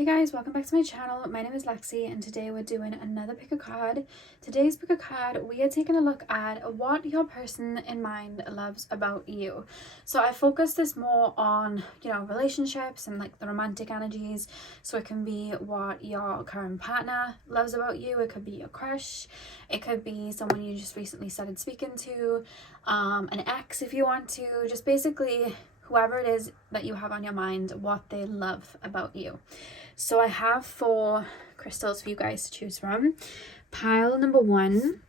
Hey guys, welcome back to my channel. My name is Lexi and today we're doing another pick a card. Today's pick a card, we are taking a look at what your person in mind loves about you. So I focus this more on, relationships and like the romantic energies. So it can be what your current partner loves about you. It could be your crush. It could be someone you just recently started speaking to, an ex if you want to, just basically whoever it is that you have on your mind, what they love about you. So I have 4 crystals for you guys to choose from. Pile number 1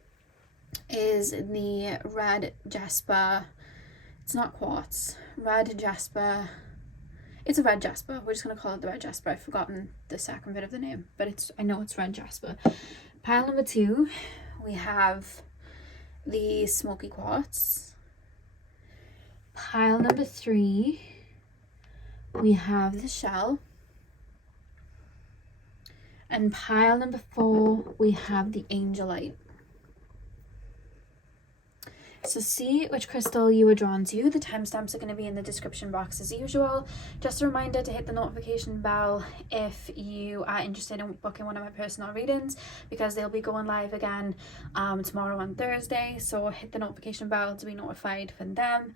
is the red jasper. It's not quartz. Red jasper. It's a red jasper. We're just going to call it the red jasper. I've forgotten the second bit of the name, but I know it's red jasper. Pile number 2, we have the smoky quartz. Pile number 3, we have the shell. And pile number 4, we have the angelite. So see which crystal you were drawn to. The timestamps are going to be in the description box as usual. Just a reminder to hit the notification bell if you are interested in booking one of my personal readings, because they'll be going live again tomorrow on Thursday. So hit the notification bell to be notified for them.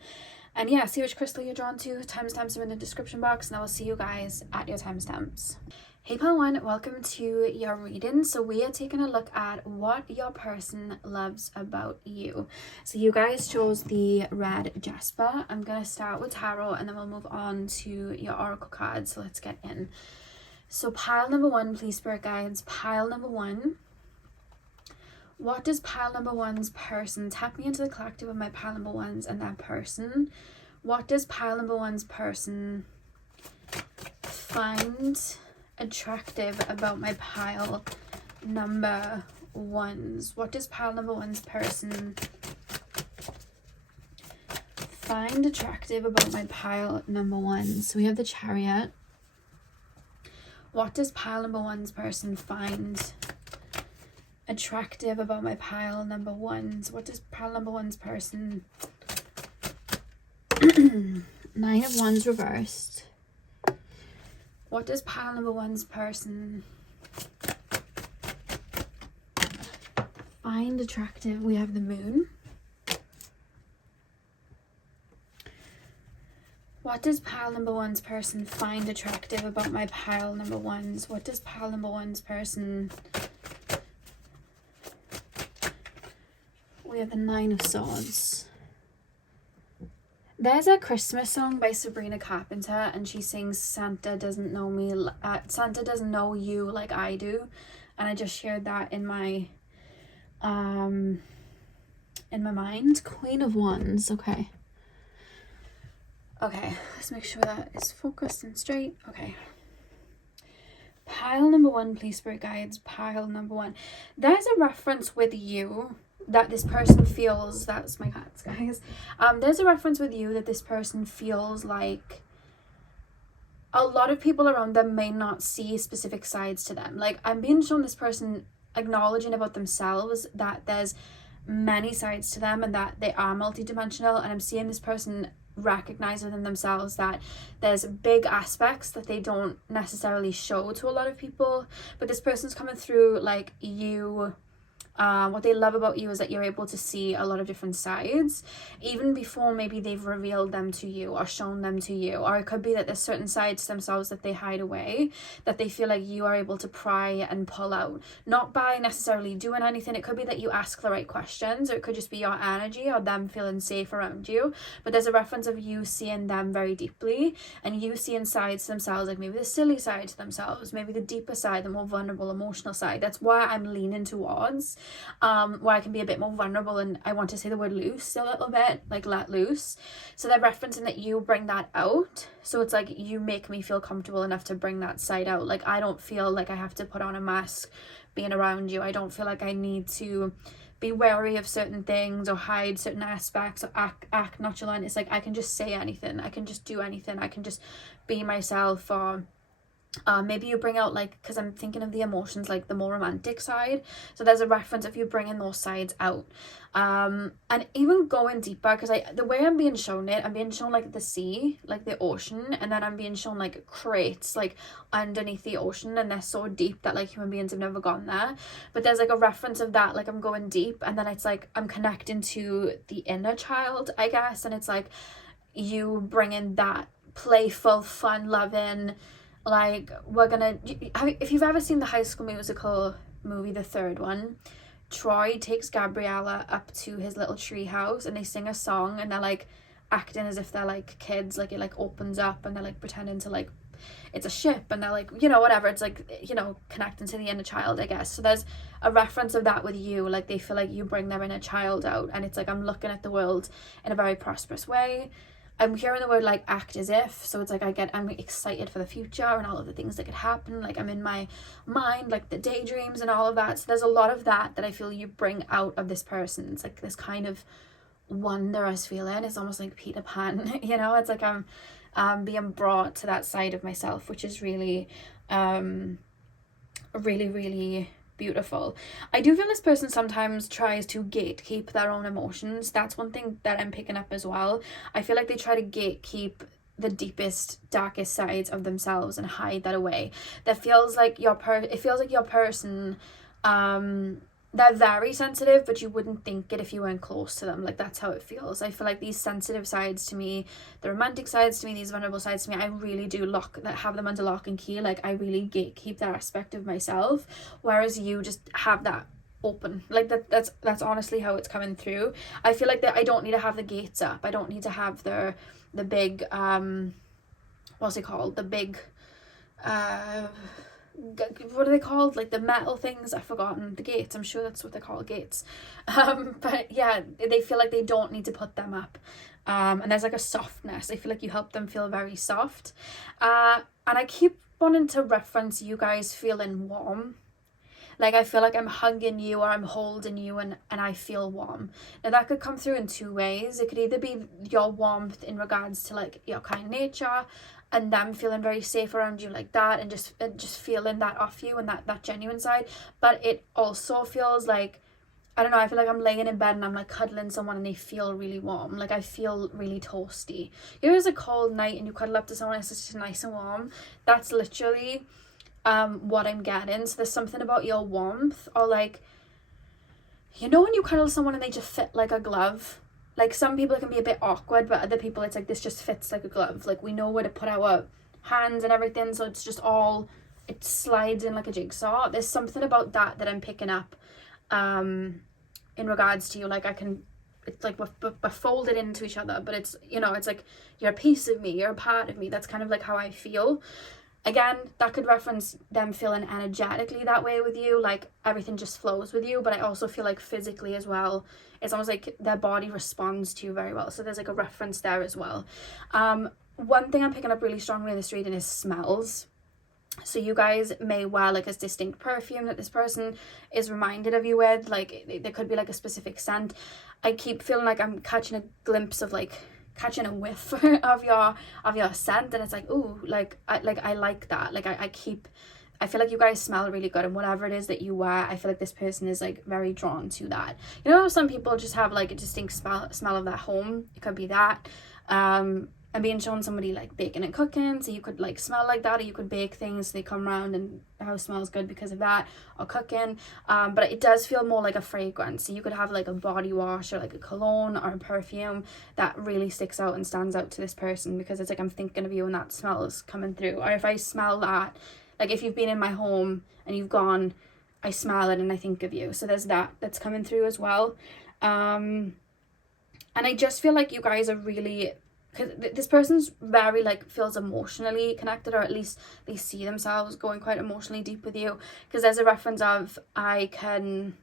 And yeah, see which crystal you're drawn to. Timestamps are in the description box, and I will see you guys at your timestamps. Hey pile 1, welcome to your reading. So we are taking a look at what your person loves about you. So you guys chose the red jasper. I'm going to start with tarot and then we'll move on to your oracle cards. So let's get in. So pile number 1, please spirit guides. Pile number 1. What does pile number 1's person, tap me into the collective of my pile number 1's and that person. What does pile number 1's person find attractive about my pile number 1's? What does pile number 1's person find attractive about my pile number 1's? So we have the Chariot. What does pile number 1's person find attractive about my pile number 1's? What does pile number 1's person 9 of Wands reversed. What does pile number 1's person find attractive? We have the Moon. What does pile number 1's person find attractive about my pile number 1's? What does pile number 1's person... We have the 9 of Swords. There's a Christmas song by Sabrina Carpenter, and she sings Santa doesn't know me, Santa doesn't know you like I do, and I just shared that in my mind. Queen of Wands. Okay, let's make sure that is focused and straight. Okay, pile number 1, please spirit guides. Pile number 1, there's a reference with you that this person feels, that's my cats, guys. There's a reference with you that this person feels like a lot of people around them may not see specific sides to them. Like, I'm being shown this person acknowledging about themselves that there's many sides to them and that they are multidimensional, and I'm seeing this person recognize within themselves that there's big aspects that they don't necessarily show to a lot of people, but this person's coming through like you. What they love about you is that you're able to see a lot of different sides, even before maybe they've revealed them to you or shown them to you. Or it could be that there's certain sides to themselves that they hide away, that they feel like you are able to pry and pull out, not by necessarily doing anything. It could be that you ask the right questions, or it could just be your energy or them feeling safe around you. But there's a reference of you seeing them very deeply, and you seeing sides to themselves, like maybe the silly side to themselves, maybe the deeper side, the more vulnerable emotional side. That's why I'm leaning towards where I can be a bit more vulnerable, and I want to say the word loose a little bit, like let loose. So they're referencing that you bring that out. So it's like you make me feel comfortable enough to bring that side out. Like, I don't feel like I have to put on a mask being around you. I don't feel like I need to be wary of certain things or hide certain aspects or act nonchalant. It's like I can just say anything, I can just do anything, I can just be myself, or Maybe you bring out, like, because I'm thinking of the emotions, like the more romantic side, so there's a reference of you bringing those sides out, and even going deeper, because the way I'm being shown it, I'm being shown like the sea, like the ocean, and then I'm being shown like crates like underneath the ocean, and they're so deep that like human beings have never gone there, but there's like a reference of that, like I'm going deep, and then it's like I'm connecting to the inner child, I guess, and it's like you bringing that playful, fun loving, like, we're gonna, if you've ever seen the High School Musical movie, the third one, Troy takes Gabriella up to his little tree house and they sing a song, and they're like acting as if they're like kids, like it like opens up and they're like pretending to like it's a ship, and they're like, you know, whatever, it's like, you know, connecting to the inner child, I guess. So there's a reference of that with you, like they feel like you bring their inner child out, and it's like I'm looking at the world in a very prosperous way. I'm hearing the word like act as if, so it's like I'm excited for the future and all of the things that could happen, like I'm in my mind, like the daydreams and all of that. So there's a lot of that I feel you bring out of this person. It's like this kind of wondrous feeling. It's almost like Peter Pan, you know, it's like I'm being brought to that side of myself, which is really really beautiful. I do feel this person sometimes tries to gatekeep their own emotions. That's one thing that I'm picking up as well. I feel like they try to gatekeep the deepest, darkest sides of themselves and hide that away. That feels like it feels like your person, they're very sensitive, but you wouldn't think it if you weren't close to them. Like, that's how it feels. I feel like these sensitive sides to me, the romantic sides to me, these vulnerable sides to me, I really do have them under lock and key. Like, I really gatekeep that aspect of myself, whereas you just have that open. Like, that's honestly how it's coming through. I feel like that I don't need to have the gates up. I don't need to have the big what's it called, the big what are they called, like the metal things, I've forgotten, the gates, I'm sure that's what they're called, gates. But yeah, they feel like they don't need to put them up, and there's like a softness. I feel like you help them feel very soft, and I keep wanting to reference you guys feeling warm. Like, I feel like I'm hugging you or I'm holding you and I feel warm. Now, that could come through in two ways. It could either be your warmth in regards to, like, your kind nature and them feeling very safe around you like that, and just feeling that off you and that genuine side. But it also feels like, I don't know, I feel like I'm laying in bed and I'm, like, cuddling someone and they feel really warm. Like, I feel really toasty. You know, it's a cold night and you cuddle up to someone and it's just nice and warm. That's literally what I'm getting. So there's something about your warmth, or like, you know, when you cuddle someone and they just fit like a glove. Like, some people it can be a bit awkward, but other people it's like this just fits like a glove. Like, we know where to put our hands and everything, so it's just all, it slides in like a jigsaw. There's something about that I'm picking up in regards to you. Like, it's like we're folded into each other, but it's, you know, it's like you're a piece of me, you're a part of me. That's kind of like how I feel. Again, that could reference them feeling energetically that way with you, like everything just flows with you, but I also feel like physically as well, it's almost like their body responds to you very well. So there's like a reference there as well. One thing I'm picking up really strongly in this reading is smells. So you guys may wear like a distinct perfume that this person is reminded of you with. Like, there could be like a specific scent. I keep feeling like I'm catching a glimpse of, like, catching a whiff of your scent, and it's like, ooh, like I like that. Like, I feel like you guys smell really good, and whatever it is that you wear, I feel like this person is like very drawn to that. You know, some people just have like a distinct smell of their home. It could be that. I'm being shown somebody like baking and cooking, so you could like smell like that, or you could bake things, they come around and the house smells good because of that, or cooking. But it does feel more like a fragrance, so you could have like a body wash or like a cologne or a perfume that really sticks out and stands out to this person, because it's like I'm thinking of you and that smell is coming through. Or if I smell that, like if you've been in my home and you've gone, I smell it and I think of you. So there's that's coming through as well. And I just feel like you guys are really, because this person's very like feels emotionally connected, or at least they see themselves going quite emotionally deep with you, because there's a reference of I'm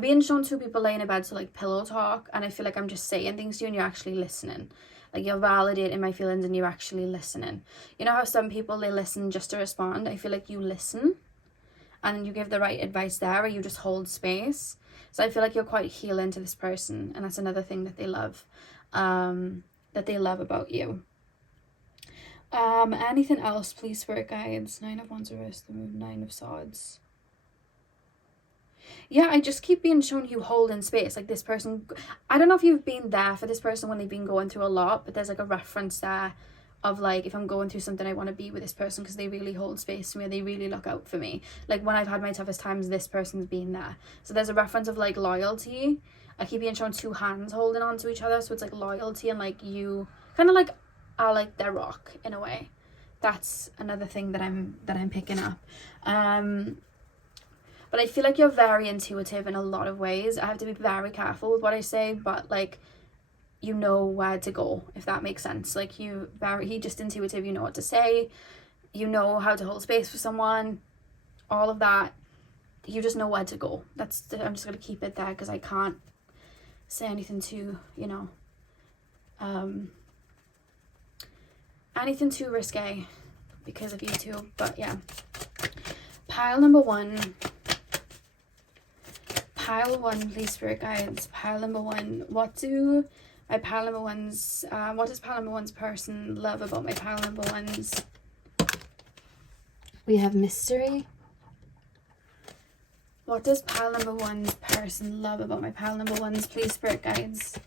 being shown two people laying in bed, so like pillow talk, and I feel like I'm just saying things to you and you're actually listening. Like, you're validating my feelings and you're actually listening. You know how some people, they listen just to respond? I feel like you listen and you give the right advice there, or you just hold space. So I feel like you're quite healing to this person, and that's another thing that they love. That they love about you. Anything else, please, spirit guides? 9 of Wands reversed, the moon, 9 of Swords. Yeah, I just keep being shown you holding space. Like this person, I don't know if you've been there for this person when they've been going through a lot, but there's like a reference there of like, if I'm going through something, I want to be with this person because they really hold space for me, they really look out for me. Like when I've had my toughest times, this person's been there. So there's a reference of like loyalty. I keep being shown 2 hands holding on to each other, so it's like loyalty and like you kind of like are like their rock in a way. That's another thing that I'm picking up. But I feel like you're very intuitive in a lot of ways. I have to be very careful with what I say, but like, you know where to go, if that makes sense. Like he just intuitive, you know what to say, you know how to hold space for someone, all of that. You just know where to go. I'm just going to keep it there because I can't say anything too, you know, anything too risque because of you two. But yeah, pile number 1. Pile 1, please, spirit guides. Pile number 1. What does pile number 1's person love about my pile number 1s? We have mystery. What does pile number 1's person love about my pile number 1s, please, spirit guides?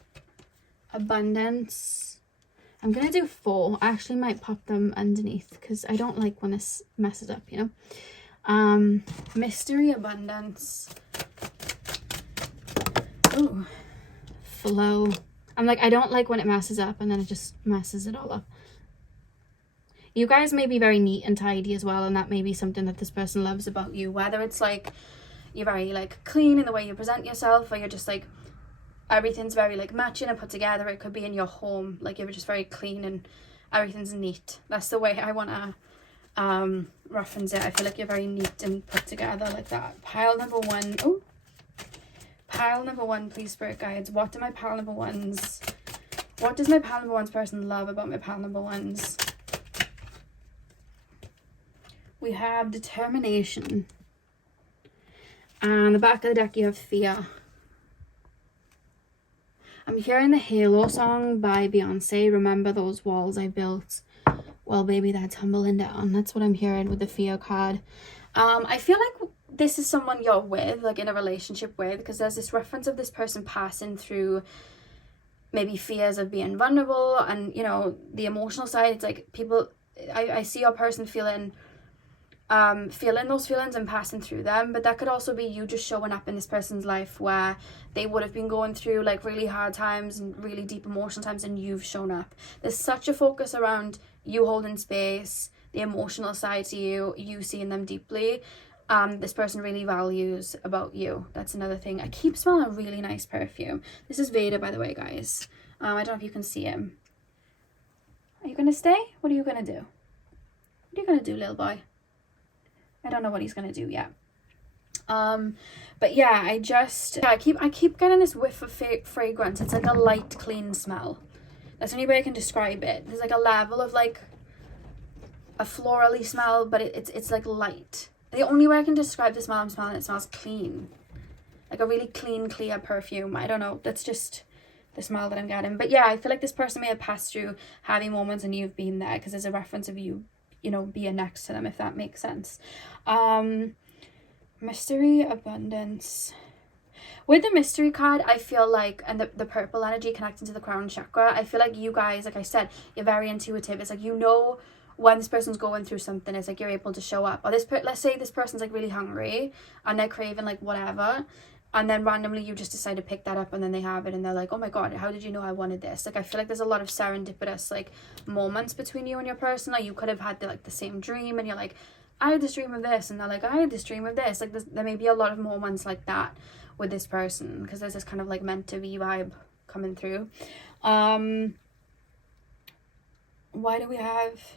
Abundance. I'm gonna do 4. I actually might pop them underneath because I don't like when this messes up, you know. Mystery, abundance. Oh, flow. I'm like, I don't like when it messes up and then it just messes it all up. You guys may be very neat and tidy as well, and that may be something that this person loves about you, whether it's like you're very like clean in the way you present yourself, or you're just like everything's very like matching and put together. It could be in your home, like you're just very clean and everything's neat. That's the way I want to reference it. I feel like you're very neat and put together like that. Pile number 1. Oh, pile number 1, please, spirit guides. What do my pile number 1s? What does my pile number 1's person love about my pile number 1s? We have determination. And the back of the deck you have fear. I'm hearing the Halo song by Beyonce. Remember those walls I built? Well, baby, they're tumbling down. That's what I'm hearing with the fear card. I feel like this is someone you're with, like in a relationship with, because there's this reference of this person passing through maybe fears of being vulnerable and, you know, the emotional side. It's like people, I see your person feeling those feelings and passing through them, but that could also be you just showing up in this person's life where they would have been going through like really hard times and really deep emotional times, and you've shown up. There's such a focus around you holding space, the emotional side to you seeing them deeply. This person really values about you. That's another thing. I keep smelling a really nice perfume. This is Veda, by the way, guys. I don't know if you can see him. Are you gonna stay? What are you gonna do? What are you gonna do, little boy? I don't know what he's gonna do yet. But yeah, I keep getting this whiff of fragrance. It's like a light, clean smell. That's the only way I can describe it. There's like a level of like a florally smell, but it's like light. The only way I can describe the smell I'm smelling, it smells clean. Like a really clean, clear perfume. I don't know. That's just the smell that I'm getting. But yeah, I feel like this person may have passed through heavy moments and you've been there, because there's a reference of you, you know, being next to them, if that makes sense. Mystery, abundance. With the mystery card, I feel like, and the purple energy connecting to the crown chakra, I feel like you guys, like I said, you're very intuitive. It's like, you know, when this person's going through something, it's like you're able to show up. Or let's say this person's like really hungry and they're craving like whatever, and then randomly you just decide to pick that up and then they have it and they're like, oh my god, how did you know I wanted this? Like I feel like there's a lot of serendipitous like moments between you and your person. Or you could have had the same dream and you're like, I had this dream of this, and they're like, I had this dream of this. Like there may be a lot of moments like that with this person, because there's this kind of like meant to be vibe coming through. Why do we have...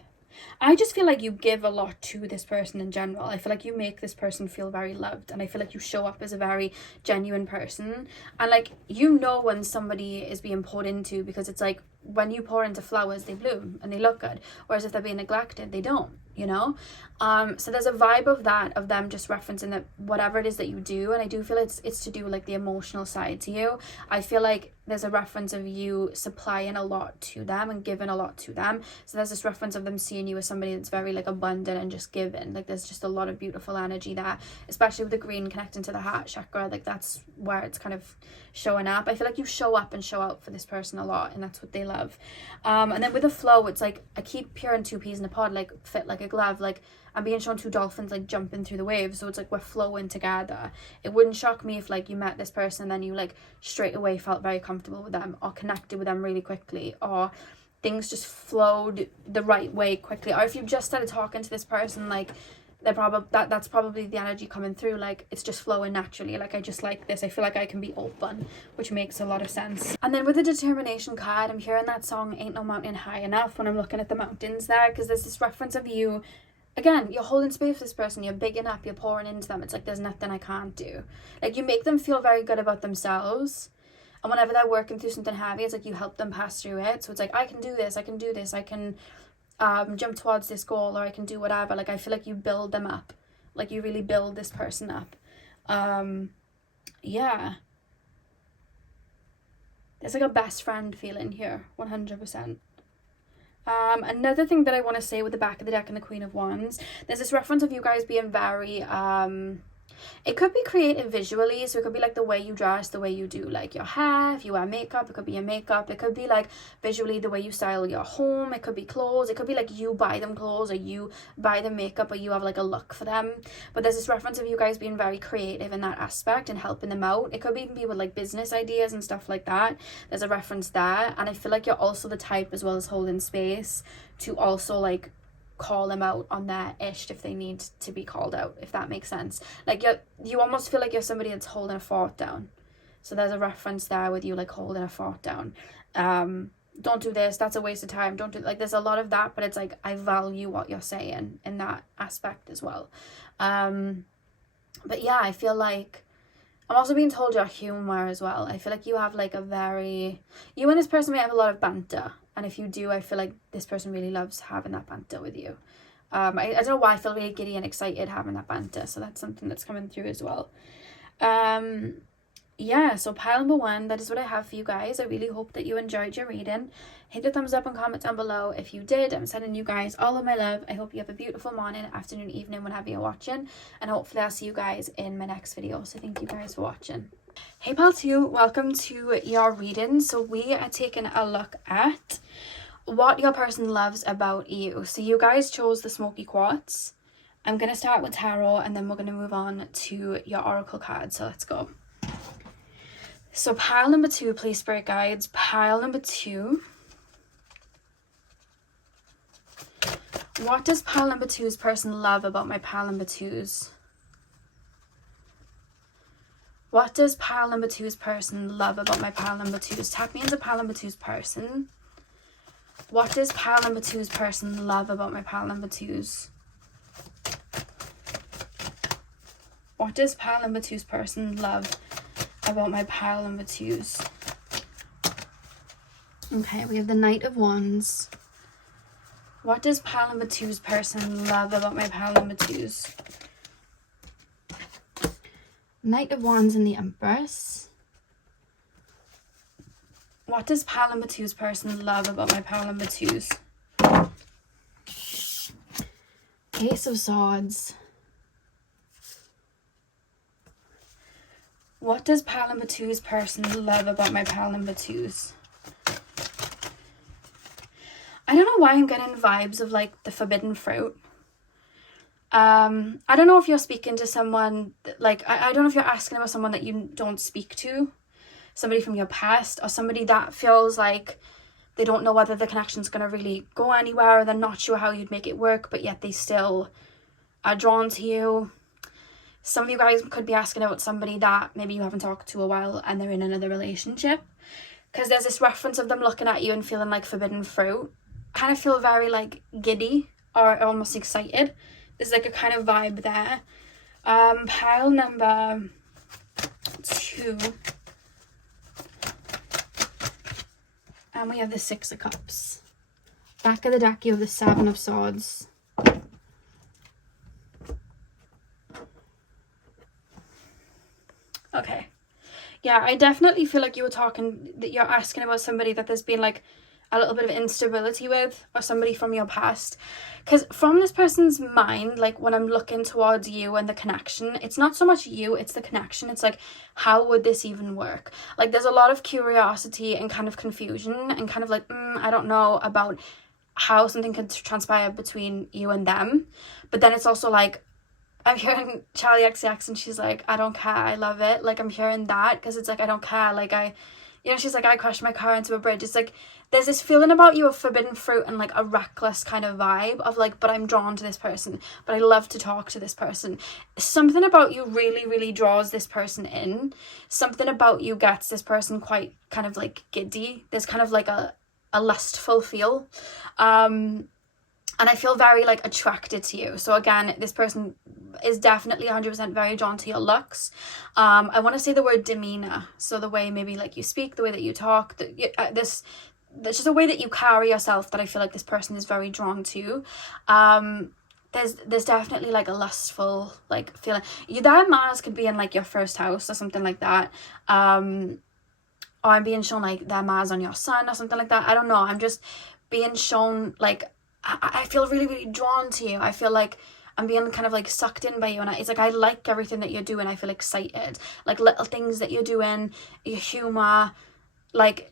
I just feel like you give a lot to this person in general. I feel like you make this person feel very loved, and I feel like you show up as a very genuine person. And like, you know when somebody is being poured into, because it's like when you pour into flowers, they bloom and they look good, whereas if they're being neglected, they don't. you know. So there's a vibe of that, of them just referencing that whatever it is that you do, and I do feel it's to do like the emotional side to you. I feel like there's a reference of you supplying a lot to them and giving a lot to them. So there's this reference of them seeing you as somebody that's very like abundant and just giving. Like there's just a lot of beautiful energy there, especially with the green connecting to the heart chakra. Like that's where it's kind of showing up. I feel like you show up and show out for this person a lot, and that's what they love. And then with the flow, it's like I keep hearing two peas in a pod, like fit like a glove. Like I'm being shown two dolphins like jumping through the waves, so it's like we're flowing together. It wouldn't shock me if like you met this person and then you like straight away felt very comfortable with them or connected with them really quickly, or things just flowed the right way quickly, or if you just started talking to this person, like they're probably that's probably the energy coming through, like it's just flowing naturally. Like I just like this, I feel like I can be open, which makes a lot of sense. And then with the determination card, I'm hearing that song Ain't No Mountain High Enough when I'm looking at the mountains there, because there's this reference of you. Again, you're holding space for this person, you're bigging up, you're pouring into them. It's like, there's nothing I can't do. Like, you make them feel very good about themselves. And whenever they're working through something heavy, it's like you help them pass through it. So it's like, I can do this, I can do this, I can jump towards this goal, or I can do whatever. Like, I feel like you build them up. Like, you really build this person up. Yeah. There's like a best friend feeling here, 100%. Another thing that I want to say with the back of the deck and the Queen of Wands, there's this reference of you guys being very, it could be creative visually, so it could be like the way you dress, the way you do like your hair, if you wear makeup, it could be your makeup, it could be like visually the way you style your home, it could be clothes, it could be like you buy them clothes, or you buy them makeup, or you have like a look for them. But there's this reference of you guys being very creative in that aspect and helping them out. It could even be with like business ideas and stuff like that. There's a reference there, and I feel like you're also the type, as well as holding space, to also like call them out on their ish if they need to be called out, if that makes sense. Like you almost feel like you're somebody that's holding a fort down. So there's a reference there with you like holding a fort down. Don't do this, that's a waste of time, don't do, like there's a lot of that, but it's like I value what you're saying in that aspect as well. But yeah, I feel like I'm also being told your humor as well. I feel like you have like a very, you and this person may have a lot of banter. And if you do, I feel like this person really loves having that banter with you. I don't know why I feel really giddy and excited having that banter. So that's something that's coming through as well. Yeah, so pile number 1, that is what I have for you guys. I really hope that you enjoyed your reading. Hit the thumbs up and comment down below if you did. I'm sending you guys all of my love. I hope you have a beautiful morning, afternoon, evening, whenever you're watching. And hopefully I'll see you guys in my next video. So thank you guys for watching. Hey pal 2, welcome to your reading. So we are taking a look at what your person loves about you. So you guys chose the smoky quartz. I'm going to start with tarot, and then we're going to move on to your oracle card. So let's go. So pile number 2, please, spirit guides. Pile number 2. What does pile number 2's person love about my pile number 2's? What does pile number 2's person love about my pile number 2's? Tap me into pile number 2's person. What does pile number 2's person love about my pile number 2's? What does pile number 2's person love about my pile number 2's? Okay, we have the Knight of Wands. What does pile number 2's person love about my pile number 2's? Knight of Wands and the Empress. What does pile number 2's person love about my pile number 2's? Ace of Swords. What does pile number 2's person love about my pile number 2's? I don't know why I'm getting vibes of like the forbidden fruit. I don't know if you're speaking to someone, like, I don't know if you're asking about someone that you don't speak to, somebody from your past, or somebody that feels like they don't know whether the connection's going to really go anywhere, or they're not sure how you'd make it work, but yet they still are drawn to you. Some of you guys could be asking about somebody that maybe you haven't talked to a while and they're in another relationship, because there's this reference of them looking at you and feeling like forbidden fruit. I kind of feel very like giddy or almost excited. There's like a kind of vibe there. Pile number 2. And we have the 6 of Cups. Back of the deck, you have the 7 of Swords. Okay. Yeah, I definitely feel like that you're asking about somebody that there's been like a little bit of instability with, or somebody from your past. Because from this person's mind, like when I'm looking towards you and the connection, it's not so much you, it's the connection. It's like, how would this even work? Like there's a lot of curiosity and kind of confusion and kind of like, I don't know about how something could transpire between you and them. But then it's also like, I'm hearing Charlie XCX and she's like, I don't care, I love it. Like I'm hearing that because it's like, I don't care. Like she's like, I crashed my car into a bridge. It's like, there's this feeling about you of forbidden fruit and like a reckless kind of vibe of like, but I'm drawn to this person, but I love to talk to this person. Something about you really, really draws this person in. Something about you gets this person quite kind of like giddy. There's kind of like a lustful feel. And I feel very like attracted to you. So again, this person is definitely 100% very drawn to your looks. I want to say the word demeanor. So the way maybe like you speak, the way that you talk, there's just a way that you carry yourself that I feel like this person is very drawn to. There's definitely like a lustful like feeling. That Mars could be in like your first house or something like that. Or I'm being shown like that Mars on your sun or something like that. I don't know. I'm just being shown like, I feel really, really drawn to you. I feel like I'm being kind of like sucked in by you, and it's like I like everything that you're doing. I feel excited, like little things that you're doing, your humor, like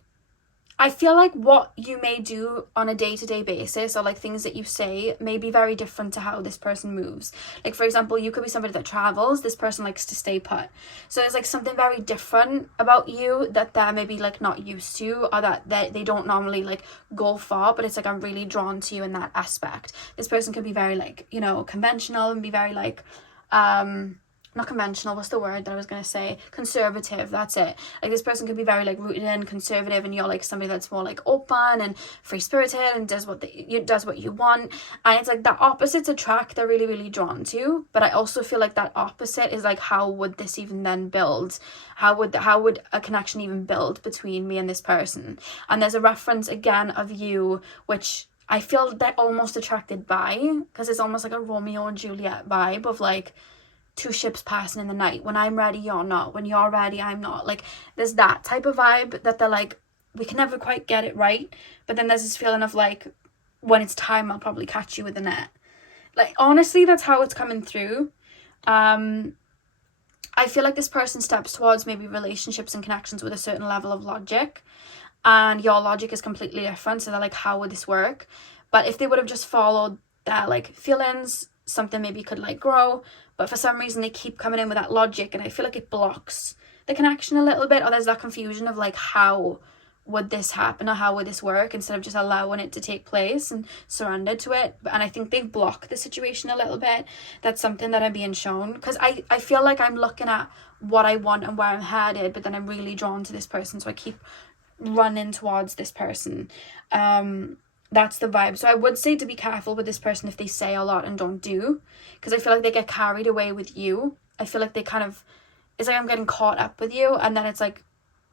I feel like what you may do on a day-to-day basis, or like things that you say, may be very different to how this person moves. Like for example, you could be somebody that travels, this person likes to stay put. So there's like something very different about you that they're maybe like not used to, or that they don't normally like go for, but it's like I'm really drawn to you in that aspect. This person could be very like, conventional and be very like not conventional, what's the word that I was going to say? Conservative, that's it. Like this person could be very like rooted in conservative, and you're like somebody that's more like open and free-spirited and does what you want. And it's like that opposites attract, they're really, really drawn to. But I also feel like that opposite is like, how would this even then build? How would a connection even build between me and this person? And there's a reference again of you, which I feel they're almost attracted by, because it's almost like a Romeo and Juliet vibe of like, two ships passing in the night. When I'm ready, you're not. When you're ready, I'm not. Like there's that type of vibe that they're like, we can never quite get it right, but then there's this feeling of like, when it's time, I'll probably catch you with the net. Like honestly, that's how it's coming through. I feel like this person steps towards maybe relationships and connections with a certain level of logic, and your logic is completely different. So they're like, how would this work? But if they would have just followed their like feelings, something maybe could like grow. But for some reason they keep coming in with that logic, and I feel like it blocks the connection a little bit, or there's that confusion of like, how would this happen, or how would this work, instead of just allowing it to take place and surrender to it. And I think they've blocked the situation a little bit. That's something that I'm being shown, because I feel like I'm looking at what I want and where I'm headed, but then I'm really drawn to this person, so I keep running towards this person. That's the vibe. So I would say to be careful with this person if they say a lot and don't do, because I feel like they get carried away with you. I feel like they kind of, it's like I'm getting caught up with you, and then it's like,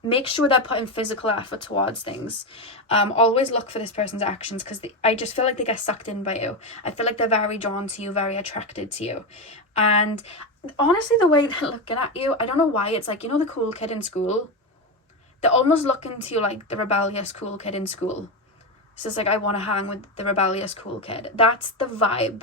make sure they're putting physical effort towards things. Always look for this person's actions, because I just feel like they get sucked in by you. I feel like they're very drawn to you, very attracted to you. And honestly, the way they're looking at you, I don't know why, it's like, the cool kid in school. They're almost looking to you like the rebellious cool kid in school. So it's like, I want to hang with the rebellious cool kid. That's the vibe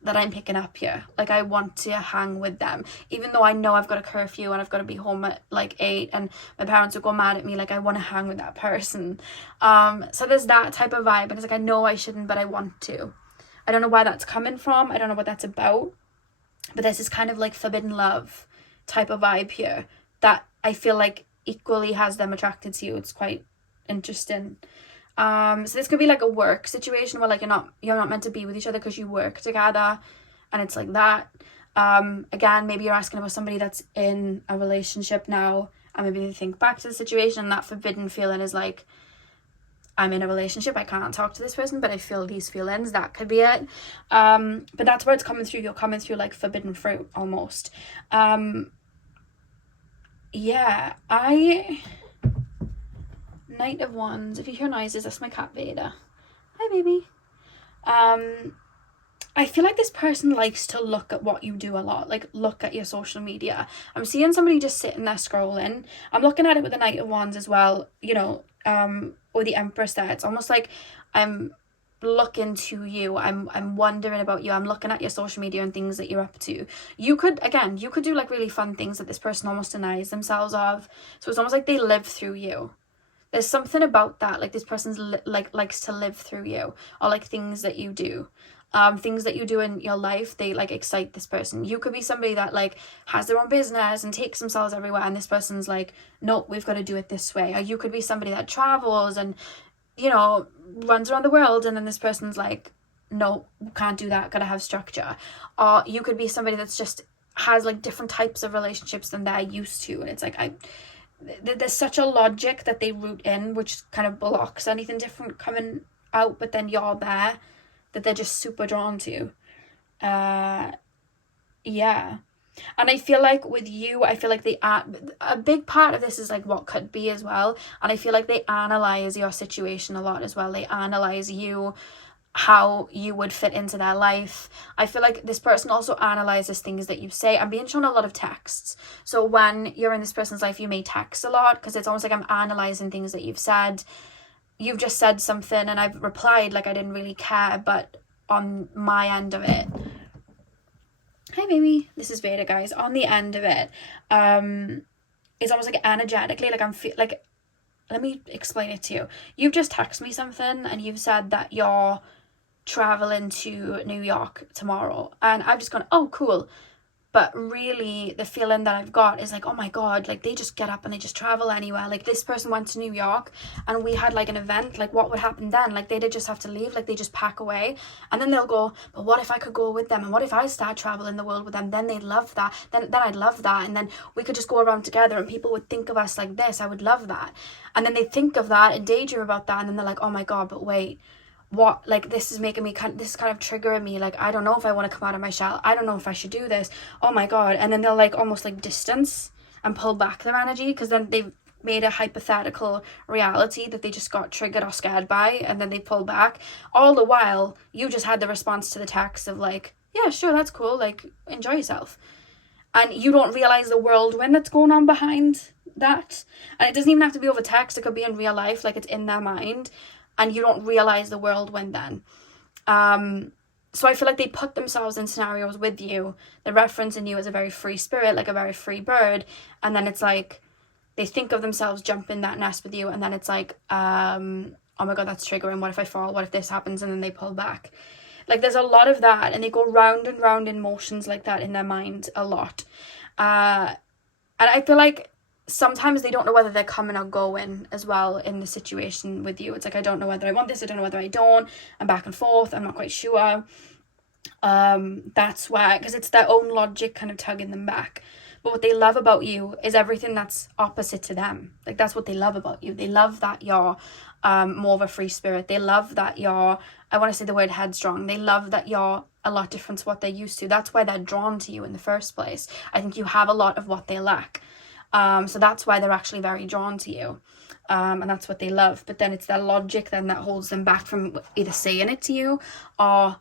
that I'm picking up here. Like, I want to hang with them. Even though I know I've got a curfew and I've got to be home at like 8 and my parents will go mad at me, like, I want to hang with that person. So there's that type of vibe. And it's like, I know I shouldn't, but I want to. I don't know where that's coming from. I don't know what that's about. But there's this kind of like forbidden love type of vibe here that I feel like equally has them attracted to you. It's quite interesting. So this could be like a work situation where like you're not meant to be with each other because you work together, and it's like that. Again, maybe you're asking about somebody that's in a relationship now, and maybe they think back to the situation, and that forbidden feeling is like, I'm in a relationship, I can't talk to this person, but I feel these feelings. That could be it. But that's where it's coming through. You're coming through like forbidden fruit almost. Knight of Wands. If you hear noises, that's my cat Veda. Hi, baby. I I feel like this person likes to look at what you do a lot, like look at your social media. I'm seeing somebody just sitting there scrolling. I'm looking at it with the Knight of Wands as well, you know, or the Empress there. It's almost like I'm looking to you. I'm wondering about you. I'm looking at your social media and things that you're up to. You could do like really fun things that this person almost denies themselves of. So it's almost like they live through you. There's something about that, like this person's likes to live through you, or like things that you do. Things that you do in your life, they like excite this person. You could be somebody that like has their own business and takes themselves everywhere, and this person's like, no, we've got to do it this way. Or you could be somebody that travels and, you know, runs around the world, and then this person's like, no, can't do that, gotta have structure. Or you could be somebody that's just has like different types of relationships than they're used to, and it's like there's such a logic that they root in, which kind of blocks anything different coming out, but then you're there, that they're just super drawn to. Yeah. And I feel like with you, I feel like a big part of this is like what could be as well. And I feel like they analyze your situation a lot as well. They analyze you, how you would fit into their life. I feel like this person also analyzes things that you say. I'm being shown a lot of texts. So when you're in this person's life, you may text a lot, because it's almost like I'm analyzing things that you've said. You've just said something and I've replied like I didn't really care, but on my end of it, hi baby, this is Veda, guys. On the end of it, it's almost like energetically, like like, let me explain it to you. You've just texted me something and you've said that you're traveling to New York tomorrow, and I've just gone, oh cool. But really, the feeling that I've got is like, oh my God, like they just get up and they just travel anywhere. Like this person went to New York and we had like an event, like what would happen then? Like they'd just have to leave, like they just pack away. And then they'll go, but what if I could go with them? And what if I start traveling the world with them? Then they'd love that. Then I'd love that. And then we could just go around together and people would think of us like this. I would love that. And then they think of that and daydream about that. And then they're like, oh my God, but wait. What, like this is making me this is kind of triggering me, like I don't know if I want to come out of my shell, I don't know if I should do this, oh my God. And then they'll like almost like distance and pull back their energy, because then they've made a hypothetical reality that they just got triggered or scared by, and then they pull back. All the while you just had the response to the text of like, yeah sure, that's cool, like enjoy yourself. And you don't realize the whirlwind that's going on behind that. And it doesn't even have to be over text, it could be in real life, like it's in their mind. And you don't realize the whirlwind then. So I feel like they put themselves in scenarios with you. They're referencing you as a very free spirit, like a very free bird. And then it's like, they think of themselves jumping that nest with you. And then it's like, oh my God, that's triggering. What if I fall? What if this happens? And then they pull back. Like there's a lot of that. And they go round and round in motions like that in their mind a lot. And I feel like sometimes they don't know whether they're coming or going as well in the situation with you. It's like, I don't know whether I want this, I don't know whether I don't. I'm back and forth, I'm not quite sure. That's why, because it's their own logic kind of tugging them back. But what they love about you is everything that's opposite to them. Like that's what they love about you. They love that you're more of a free spirit. They love that you're, I want to say the word headstrong. They love that you're a lot different to what they're used to. That's why they're drawn to you in the first place. I think you have a lot of what they lack. So that's why they're actually very drawn to you. And that's what they love. But then it's their logic then that holds them back from either saying it to you or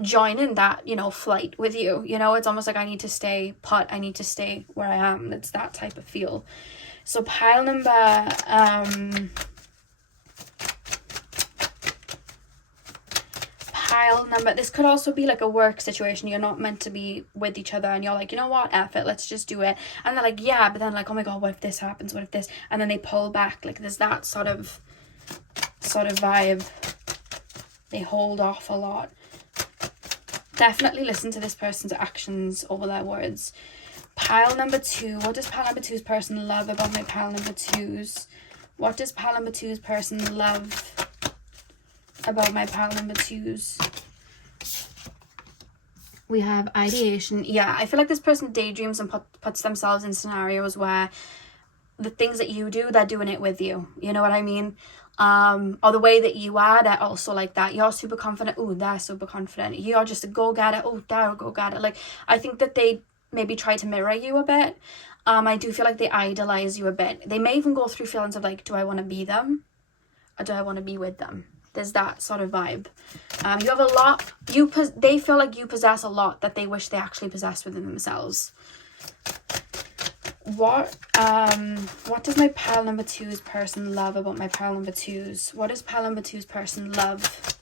joining that, you know, flight with you. You know, it's almost like I need to stay put. I need to stay where I am. It's that type of feel. So pile number, this could also be like a work situation. You're not meant to be with each other and you're like, you know what, F it, let's just do it. And they're like, yeah, but then like, oh my God, what if this happens, what if this, and then they pull back. Like there's that sort of vibe. They hold off a lot. Definitely listen to this person's actions over their words. Pile number 2, what does pile number 2's person love about my pile number 2's? What does pile number 2's person love about my pile number 2's? We have ideation. Yeah, I feel like this person daydreams and puts themselves in scenarios where the things that you do, they're doing it with you. You know what I mean? Or the way that you are, they're also like that. You're super confident. Oh, they're super confident. You're just a go-getter. Oh, they're a go-getter. Like, I think that they maybe try to mirror you a bit. I do feel like they idolize you a bit. They may even go through feelings of like, do I want to be them? Or do I want to be with them? There's that sort of vibe. You have a lot, they feel like you possess a lot that they wish they actually possessed within themselves. What does my pile number 2's person love about my pile number 2's? What does pile number 2's person love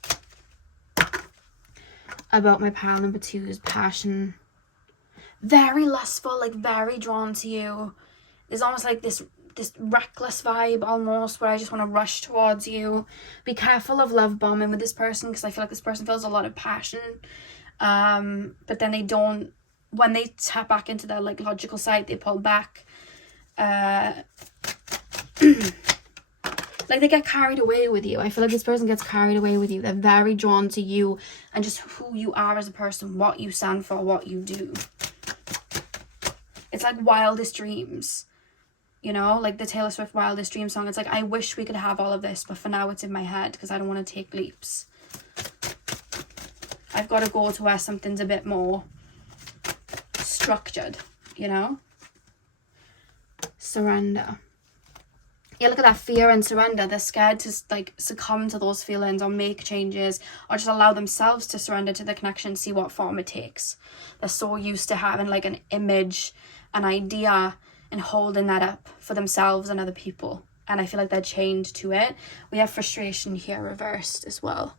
about my pile number 2's passion? Very lustful, like very drawn to you. There's almost like this reckless vibe almost, where I just want to rush towards you. Be careful of love bombing with this person, because I feel like this person feels a lot of passion, but then they don't, when they tap back into their like logical side, they pull back. Like they get carried away with you. I feel like this person gets carried away with you. They're very drawn to you and just who you are as a person, what you stand for, what you do. It's like wildest dreams, you know, like the Taylor Swift Wildest Dream song. It's like, I wish we could have all of this, but for now it's in my head because I don't want to take leaps. I've got to go to where something's a bit more structured, you know. Surrender. Yeah, look at that, fear and surrender. They're scared to like succumb to those feelings or make changes or just allow themselves to surrender to the connection, see what form it takes. They're so used to having like an image, an idea, and holding that up for themselves and other people. And I feel like they're chained to it. We have frustration here reversed as well.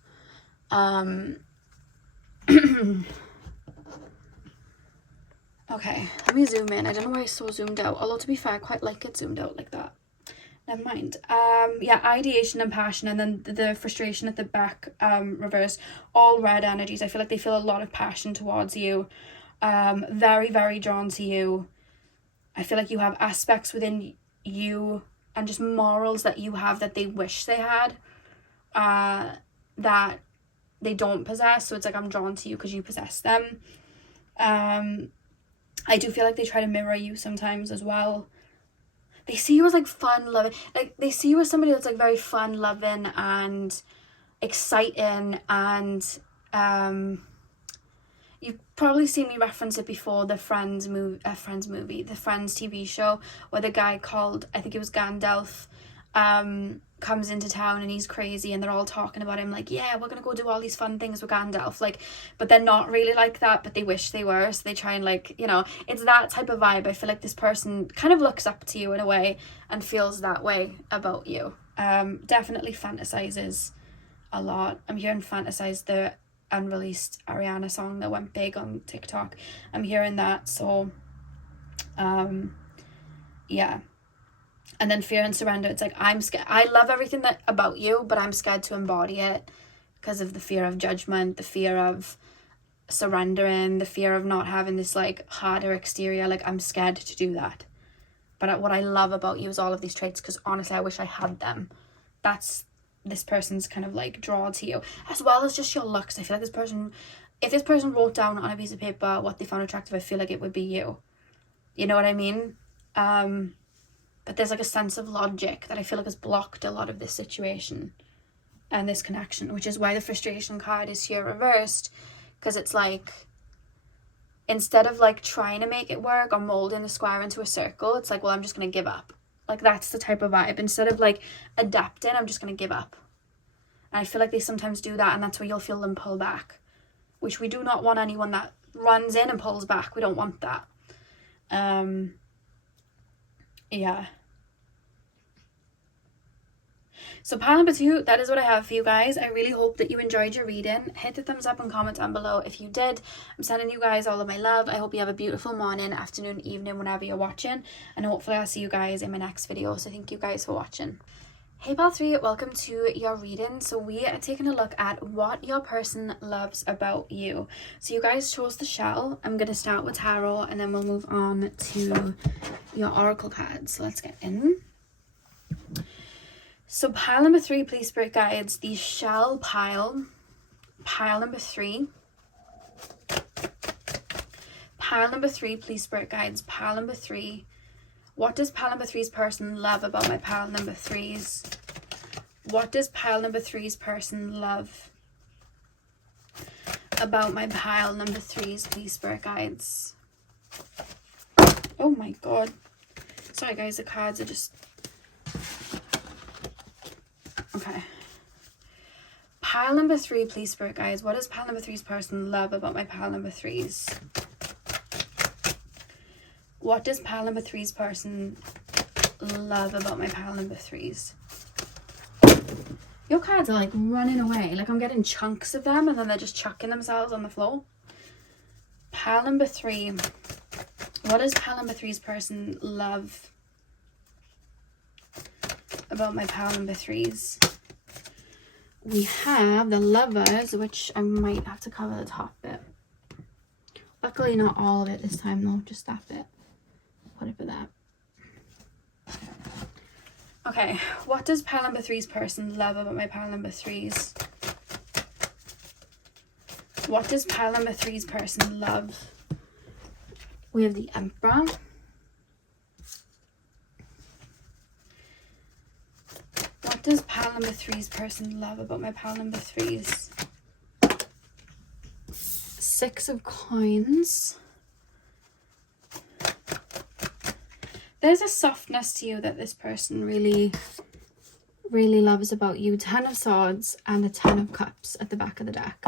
Okay, let me zoom in. I don't know why it's so zoomed out. Although to be fair, I quite like it zoomed out like that. Never mind. Yeah, ideation and passion, and then the frustration at the back, reverse. All red energies. I feel like they feel a lot of passion towards you. Very, very drawn to you. I feel like you have aspects within you and just morals that you have that they wish they had, that they don't possess. So it's like, I'm drawn to you because you possess them. I do feel like they try to mirror you sometimes as well. They see you as like fun loving, like they see you as somebody that's like very fun loving and exciting, and you've probably seen me reference it before, the Friends movie, the Friends TV show, where the guy called, I think it was Gandalf, comes into town and he's crazy and they're all talking about him like, yeah, we're gonna go do all these fun things with Gandalf, like, but they're not really like that, but they wish they were, so they try and like, you know, it's that type of vibe. I feel like this person kind of looks up to you in a way and feels that way about you. Definitely fantasizes a lot. I'm hearing fantasize, the unreleased Ariana song that went big on TikTok. I'm hearing that, so yeah. And then fear and surrender, it's like, I'm scared. I love everything that about you, but I'm scared to embody it because of the fear of judgment, the fear of surrendering, the fear of not having this like harder exterior. Like, I'm scared to do that. But what I love about you is all of these traits, because honestly, I wish I had them. That's this person's kind of like draw to you, as well as just your looks. I feel like this person, if this person wrote down on a piece of paper what they found attractive, I feel like it would be you. You know what I mean? But there's like a sense of logic that I feel like has blocked a lot of this situation and this connection, which is why the frustration card is here reversed, because it's like, instead of like trying to make it work or molding the square into a circle, it's like, well, I'm just going to give up. Like, that's the type of vibe. Instead of like adapting, I'm just going to give up. And I feel like they sometimes do that, and that's where you'll feel them pull back, which we do not want anyone that runs in and pulls back. We don't want that. Yeah. So pile number 2, that is what I have for you guys. I really hope that you enjoyed your reading. Hit the thumbs up and comment down below if you did. I'm sending you guys all of my love. I hope you have a beautiful morning, afternoon, evening, whenever you're watching. And hopefully I'll see you guys in my next video. So thank you guys for watching. Hey pile 3, welcome to your reading. So we are taking a look at what your person loves about you. So you guys chose the shell. I'm going to start with tarot and then we'll move on to your oracle cards. So let's get in. So pile number 3, please, spirit guides, the shell pile. Pile number 3. Pile number 3, please, spirit guides, pile number 3. What does pile number 3's person love about my pile number 3's? What does pile number 3's person love about my pile number 3's, please, spirit guides? Oh my god. Sorry guys, the cards are just... Okay. Pile number 3, please, Spirit guys. What does pile number 3's person love about my pile number 3's? What does pile number 3's person love about my pile number 3's? Your cards are like running away. Like I'm getting chunks of them and then they're just chucking themselves on the floor. Pile number 3. What does pile number 3's person love about my pile number 3's? We have the Lovers, which I might have to cover the top bit. Luckily not all of it this time though, just that bit. Put it for that. Okay, what does pile number 3's person love about my pile number 3's? What does pile number 3's person love? We have the Emperor. What does pile number 3's person love about my pile number 3's? 6 of Coins. There's a softness to you that this person really loves about you. 10 of Swords and the 10 of Cups at the back of the deck.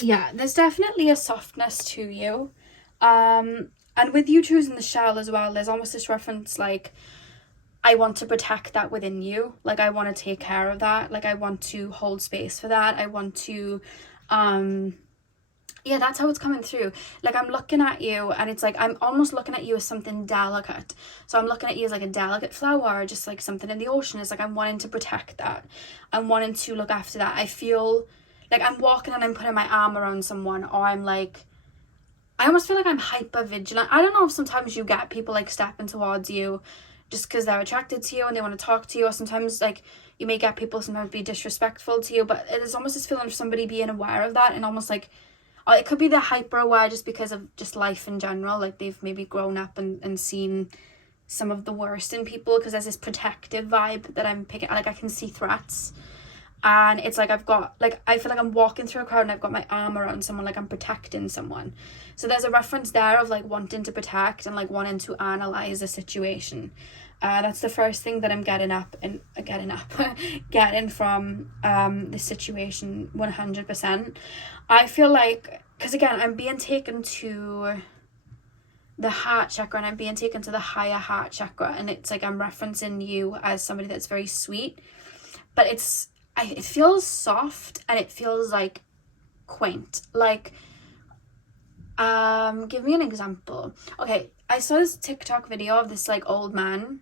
Yeah, there's definitely a softness to you. And with you choosing the Shell as well, there's almost this reference like, I want to protect that within you. Like, I want to take care of that. Like, I want to hold space for that. I want to, yeah, that's how it's coming through. Like, I'm looking at you and it's like, I'm almost looking at you as something delicate. So I'm looking at you as like a delicate flower, or just like something in the ocean. It's like, I'm wanting to protect that. I'm wanting to look after that. I feel like I'm walking and I'm putting my arm around someone, or I'm like, I almost feel like I'm hyper vigilant. I don't know if sometimes you get people like stepping towards you just because they're attracted to you and they want to talk to you, or sometimes like you may get people sometimes be disrespectful to you, but there's almost this feeling of somebody being aware of that, and almost like, or it could be they're hyper aware just because of just life in general, like they've maybe grown up and seen some of the worst in people, because there's this protective vibe that I'm picking. Like I can see threats, and it's like I've got, like, I feel like I'm walking through a crowd and I've got my arm around someone, like I'm protecting someone. So there's a reference there of like wanting to protect and like wanting to analyze a situation. That's the first thing that I'm getting from this situation 100%. I feel like, because again, I'm being taken to the heart chakra and I'm being taken to the higher heart chakra, and it's like I'm referencing you as somebody that's very sweet, but it feels soft and it feels like quaint. Like, give me an example. Okay, I saw this TikTok video of this like old man,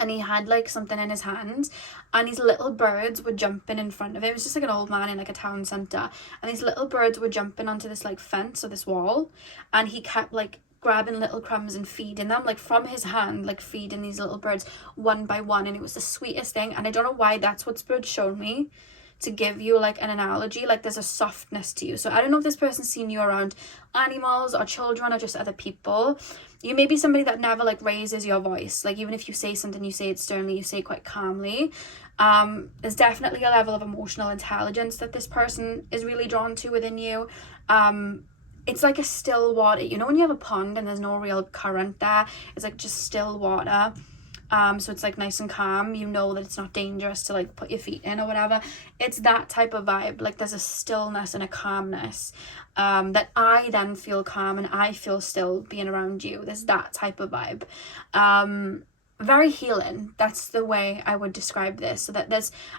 and he had like something in his hands, and these little birds were jumping in front of him. It was just like an old man in like a town centre, and these little birds were jumping onto this like fence or this wall, and he kept like grabbing little crumbs and feeding them like from his hand, like feeding these little birds one by one, and it was the sweetest thing. And I don't know why that's what Spirit showed me to give you like an analogy. Like there's a softness to you. So I don't know if this person's seen you around animals or children or just other people. You may be somebody that never like raises your voice. Like even if you say something, you say it sternly, you say it quite calmly. There's definitely a level of emotional intelligence that this person is really drawn to within you. It's like a still water. You know when you have a pond and there's no real current there? It's like just still water. So it's like nice and calm. You know that it's not dangerous to like put your feet in or whatever. It's that type of vibe. Like there's a stillness and a calmness that I then feel calm and I feel still being around you. There's that type of vibe. Very healing. That's the way I would describe this. So that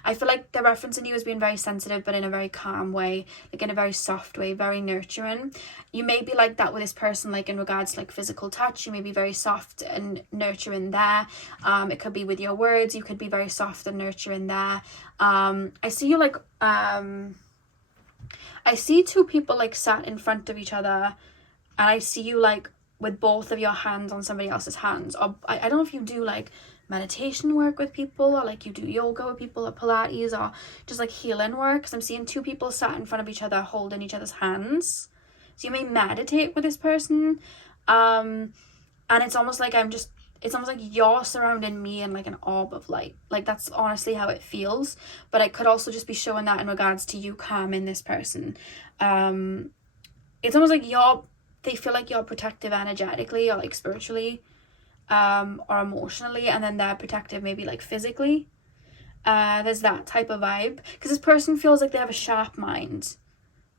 I feel like the reference in you is being very sensitive, but in a very calm way, like in a very soft way, very nurturing. You may be like that with this person, like in regards to like physical touch. You may be very soft and nurturing there. It could be with your words. You could be very soft and nurturing there. I see you like, I see two people like sat in front of each other, and I see you like with both of your hands on somebody else's hands. Or I don't know if you do like meditation work with people, or like you do yoga with people, or Pilates, or just like healing work, because I'm seeing two people sat in front of each other holding each other's hands. So you may meditate with this person, and it's almost like it's almost like you're surrounding me in like an orb of light. Like that's honestly how it feels. But I could also just be showing that in regards to you calming this person. It's almost like they feel like you're protective energetically or like spiritually, or emotionally, and then they're protective maybe like physically. There's that type of vibe, because this person feels like they have a sharp mind,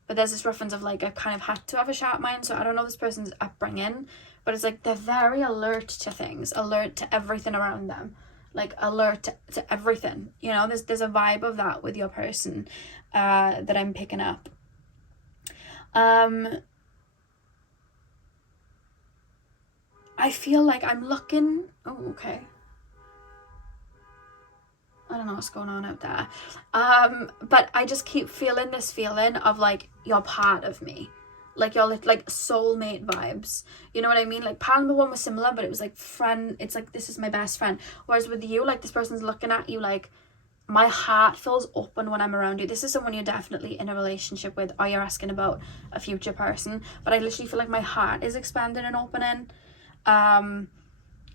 but there's this reference of like, I've kind of had to have a sharp mind. So I don't know this person's upbringing, but it's like they're very alert to things, alert to everything around them, like alert to everything, you know. There's a vibe of that with your person that I'm picking up. I feel like I'm looking, oh, okay, I don't know what's going on out there. But I just keep feeling this feeling of like, you're part of me. Like, you're like soulmate vibes. You know what I mean? Like, pile number 1 was similar, but it was like friend. It's like, this is my best friend. Whereas with you, like, this person's looking at you like, my heart feels open when I'm around you. This is someone you're definitely in a relationship with, or you're asking about a future person. But I literally feel like my heart is expanding and opening.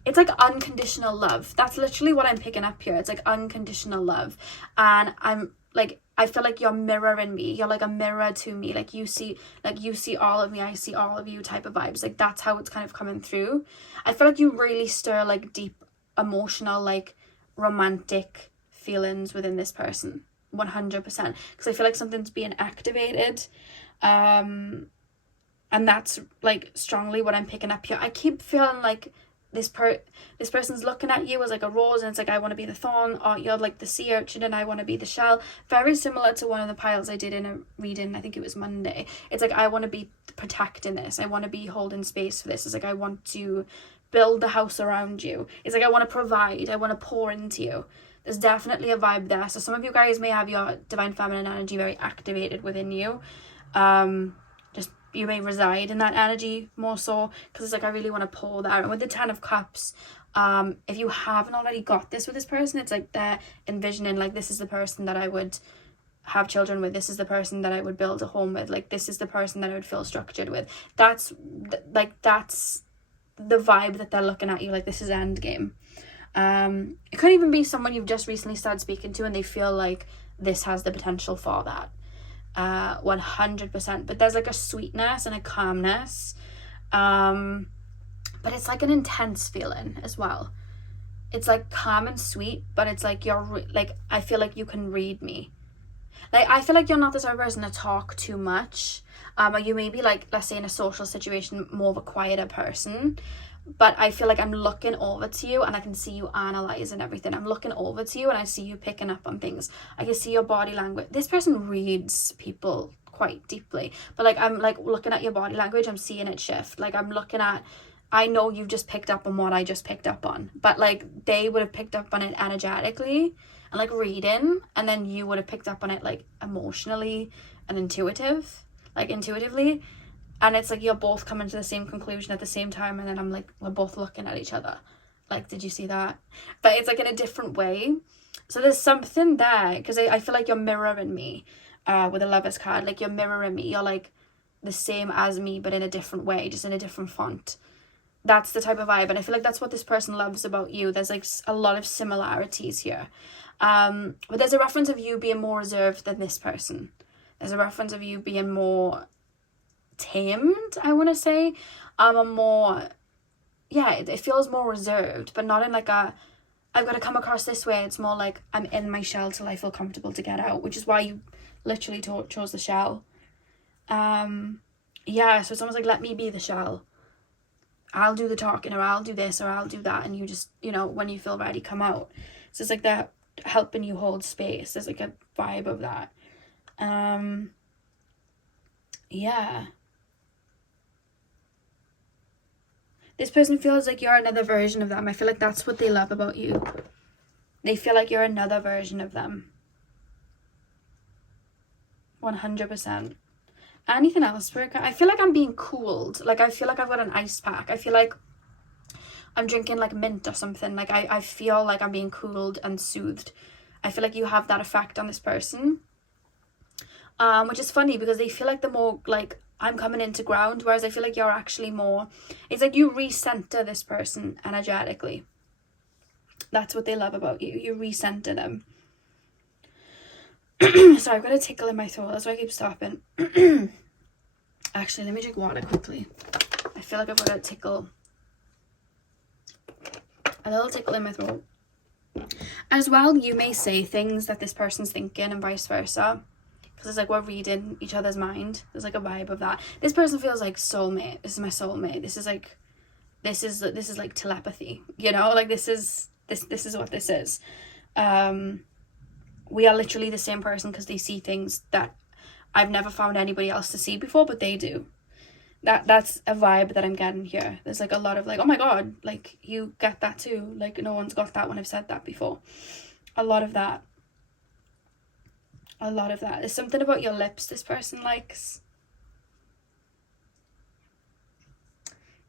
It's like unconditional love. That's literally what I'm picking up here. It's like unconditional love. And I'm like, I feel like you're mirroring me. You're like a mirror to me. Like you see all of me, I see all of you type of vibes. Like that's how it's kind of coming through. I feel like you really stir like deep emotional, like romantic feelings within this person. 100%. Because I feel like something's being activated. And that's like strongly what I'm picking up here. I keep feeling like this person's looking at you as like a rose, and it's like, I want to be the thorn, or you're like the sea urchin and I want to be the shell. Very similar to one of the piles I did in a reading, I think it was Monday. It's like, I want to be protecting this, I want to be holding space for this. It's like, I want to build the house around you. It's like, I want to provide, I want to pour into you. There's definitely a vibe there. So some of you guys may have your divine feminine energy very activated within you. You may reside in that energy more so, because it's like, I really want to pour that. And with the 10 of Cups, if you haven't already got this with this person, it's like they're envisioning like, this is the person that I would have children with, this is the person that I would build a home with, like this is the person that I would feel structured with. That's the vibe that they're looking at you like, this is endgame. It could even be someone you've just recently started speaking to and they feel like this has the potential for that. 100%. But there's like a sweetness and a calmness, but it's like an intense feeling as well. It's like calm and sweet, but it's like you're like, I feel like you can read me. Like, I feel like you're not the type of person to talk too much, or you may be like, let's say in a social situation, more of a quieter person. But I feel like I'm looking over to you and I can see you analysing everything. I'm looking over to you and I see you picking up on things. I can see your body language. This person reads people quite deeply. But like, I'm like looking at your body language, I'm seeing it shift. Like, I'm looking at, I know you've just picked up on what I just picked up on. But like, they would have picked up on it energetically and like reading. And then you would have picked up on it like emotionally and intuitively. And it's like, you're both coming to the same conclusion at the same time. And then I'm like, we're both looking at each other. Like, did you see that? But it's like in a different way. So there's something there. Because I feel like you're mirroring me with a Lover's card. Like, you're mirroring me. You're like the same as me, but in a different way. Just in a different font. That's the type of vibe. And I feel like that's what this person loves about you. There's like a lot of similarities here. But there's a reference of you being more reserved than this person. There's a reference of you being more tamed, I want to say. It feels more reserved, but not in like a, I've got to come across this way. It's more like, I'm in my shell till I feel comfortable to get out, which is why you literally chose the shell. So it's almost like, let me be the shell. I'll do the talking, or I'll do this, or I'll do that, and you just, when you feel ready, come out. So it's like they're helping you hold space. There's like a vibe of that. This person feels like you're another version of them. I feel like that's what they love about you. They feel like you're another version of them. 100%. Anything else? I feel like I'm being cooled. Like, I feel like I've got an ice pack. I feel like I'm drinking like mint or something. Like, I feel like I'm being cooled and soothed. I feel like you have that effect on this person. Which is funny because they feel like the more like I'm coming into ground, whereas I feel like you're actually more, it's like you recenter this person energetically. That's what they love about you. You recenter them. Sorry, I've got a tickle in my throat. That's why I keep stopping. Actually, let me drink water quickly. I feel like I've got a little tickle in my throat. As well, you may say things that this person's thinking and vice versa, because it's like we're reading each other's mind. There's like a vibe of that. This person feels like soulmate. This is my soulmate. This is like telepathy, you know, like this is what this is. We are literally the same person, because they see things that I've never found anybody else to see before, but they do. That's a vibe that I'm getting here. There's like a lot of like, oh my god, like you get that too, like no one's got that when I've said that before. A lot of that. There's something about your lips this person likes.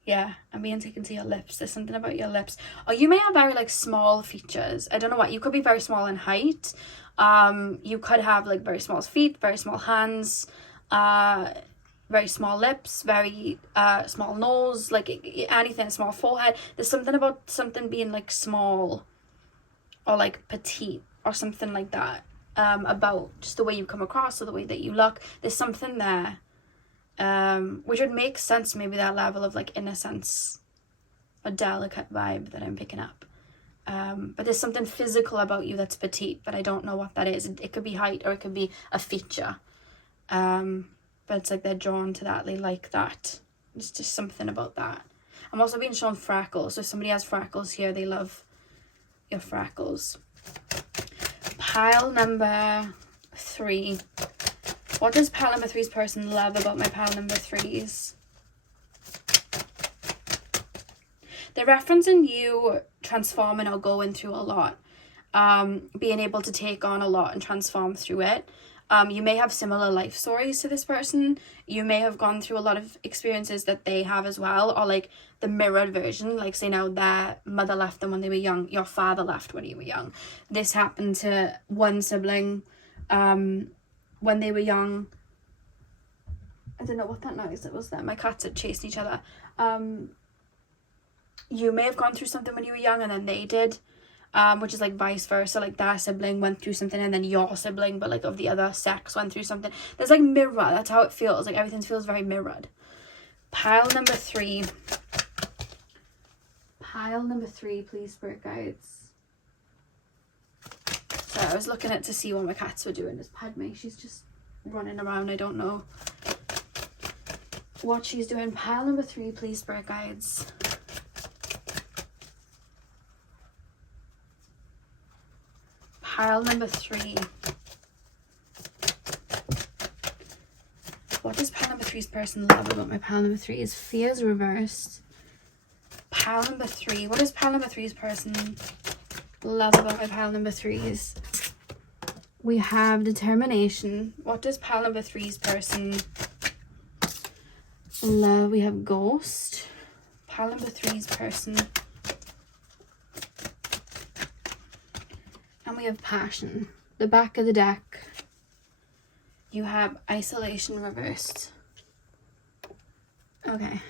Yeah, I'm being taken to your lips. There's something about your lips. Or you may have very like small features. I don't know what. You could be very small in height. You could have like very small feet, very small hands, very small lips, very small nose, like anything, small forehead. There's something about something being like small or like petite or something like that, about just the way you come across or the way that you look. There's something there, which would make sense, maybe that level of like innocence, a delicate vibe that I'm picking up. But there's something physical about you that's petite, but I don't know what that is. It could be height or it could be a feature. But it's like they're drawn to that, they like that. It's just something about that. I'm also being shown freckles, so if somebody has freckles here, they love your freckles. Pile number 3. What does pile number 3's person love about my pile number 3s? They're referencing you transforming or going through a lot, being able to take on a lot and transform through it. You may have similar life stories to this person. You may have gone through a lot of experiences that they have as well, or like the mirrored version, like say now their mother left them when they were young, your father left when you were young. This happened to one sibling when they were young. I don't know what that noise it was there. My cats had chased each other. You may have gone through something when you were young and then they did. Which is like vice versa, like their sibling went through something and then your sibling, but like of the other sex, went through something. There's like mirror, that's how it feels, like everything feels very mirrored. Pile number 3, please, spirit guides. So I was looking at to see what my cats were doing. It's Padme, she's just running around. I don't know what she's doing. Pile number 3, please, spirit guides. Pile number 3. What does pile number 3's person love about my pile number 3? Is fears reversed. Pile number 3. What does pile number 3's person love about my pile number 3's? We have determination. What does pile number 3's person love? We have ghost. Pile number 3's person. And we have passion. The back of the deck, you have isolation reversed. Okay.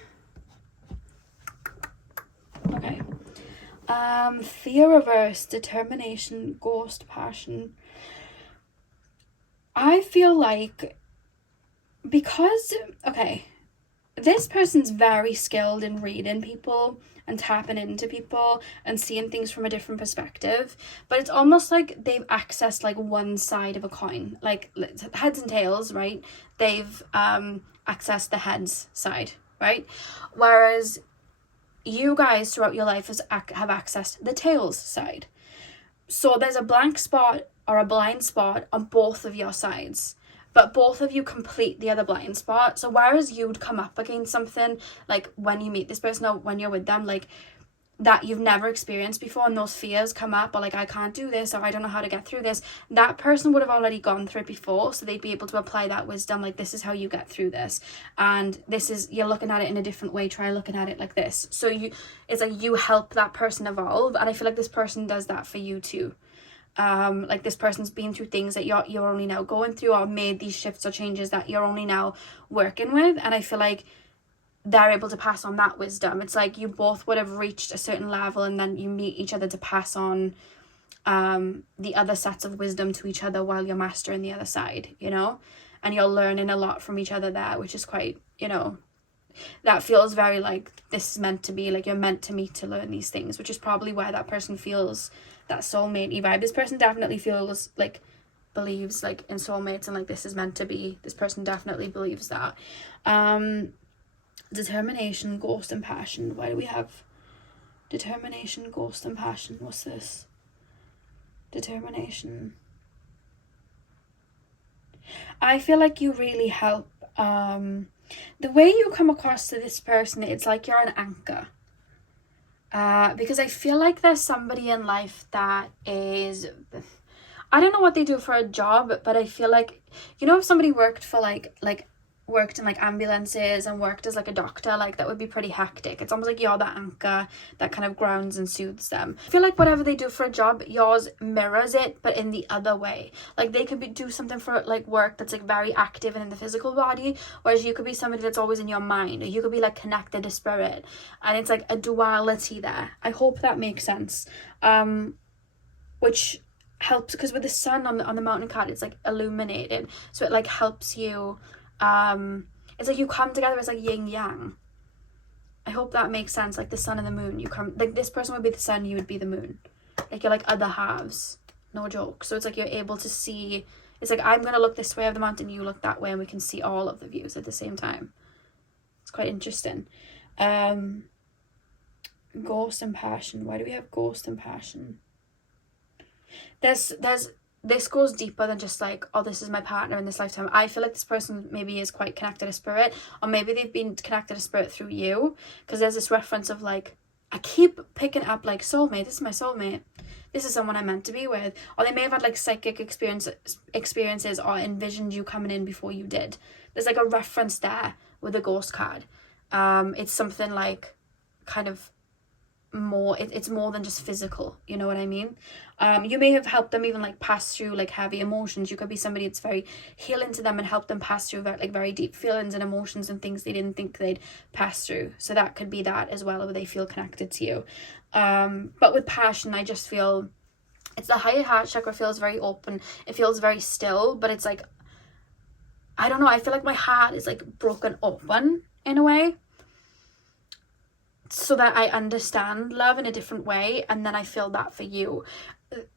Fear reversed, determination, ghost, passion. I feel like because, okay, this person's very skilled in reading people and tapping into people and seeing things from a different perspective, but it's almost like they've accessed like one side of a coin, like heads and tails, right? They've accessed the heads side, right? Whereas you guys throughout your life have accessed the tails side. So there's a blank spot or a blind spot on both of your sides, but both of you complete the other blind spot. So whereas you'd come up against something like when you meet this person or when you're with them, like that you've never experienced before, and those fears come up, or like I can't do this, or I don't know how to get through this, that person would have already gone through it before, so they'd be able to apply that wisdom, like this is how you get through this, and this is, you're looking at it in a different way, try looking at it like this. So it's like you help that person evolve, and I feel like this person does that for you too. Like this person's been through things that you're only now going through, or made these shifts or changes that you're only now working with, and I feel like they're able to pass on that wisdom. It's like you both would have reached a certain level and then you meet each other to pass on the other sets of wisdom to each other while you're mastering the other side, you know, and you're learning a lot from each other there, which is quite, you know, that feels very like this is meant to be, like you're meant to meet to learn these things, which is probably why that person feels that soulmate-y vibe. This person definitely feels like, believes like in soulmates and like this is meant to be. This person definitely believes that. Determination, ghost, and passion. Why do we have determination, ghost, and passion? What's this? Determination. I feel like you really help. The way you come across to this person, it's like you're an anchor. Because I feel like there's somebody in life that is, I don't know what they do for a job, but I feel like, you know, if somebody worked for worked in like ambulances and worked as like a doctor, like that would be pretty hectic. It's almost like you're the anchor that kind of grounds and soothes them. I feel like whatever they do for a job, yours mirrors it, but in the other way. Like they could do something for like work that's like very active and in the physical body, whereas you could be somebody that's always in your mind, or you could be like connected to spirit, and it's like a duality there. I hope that makes sense. Which helps, because with the sun on the mountain card, it's like illuminated, so it like helps you. It's like you come together as like yin yang. I hope that makes sense. Like the sun and the moon, you come, like this person would be the sun, you would be the moon, like you're like other halves, no joke. So it's like you're able to see, it's like I'm gonna look this way of the mountain, you look that way, and we can see all of the views at the same time. It's quite interesting. Ghost and passion. Why do we have ghost and passion? This goes deeper than just like, oh, this is my partner in this lifetime. I feel like this person maybe is quite connected to spirit, or maybe they've been connected to spirit through you, because there's this reference of like, I keep picking up like soulmate, this is my soulmate, this is someone I'm meant to be with. Or they may have had like psychic experiences or envisioned you coming in before you did. There's like a reference there with the ghost card. It's something like kind of more, it's more than just physical, you know what I mean? You may have helped them even like pass through like heavy emotions. You could be somebody that's very healing to them and help them pass through like very deep feelings and emotions and things they didn't think they'd pass through. So that could be that as well, where they feel connected to you. But with passion, I just feel it's the higher heart chakra, feels very open, it feels very still, but it's like, I don't know, I feel like my heart is like broken open in a way, so that I understand love in a different way. And then I feel that for you.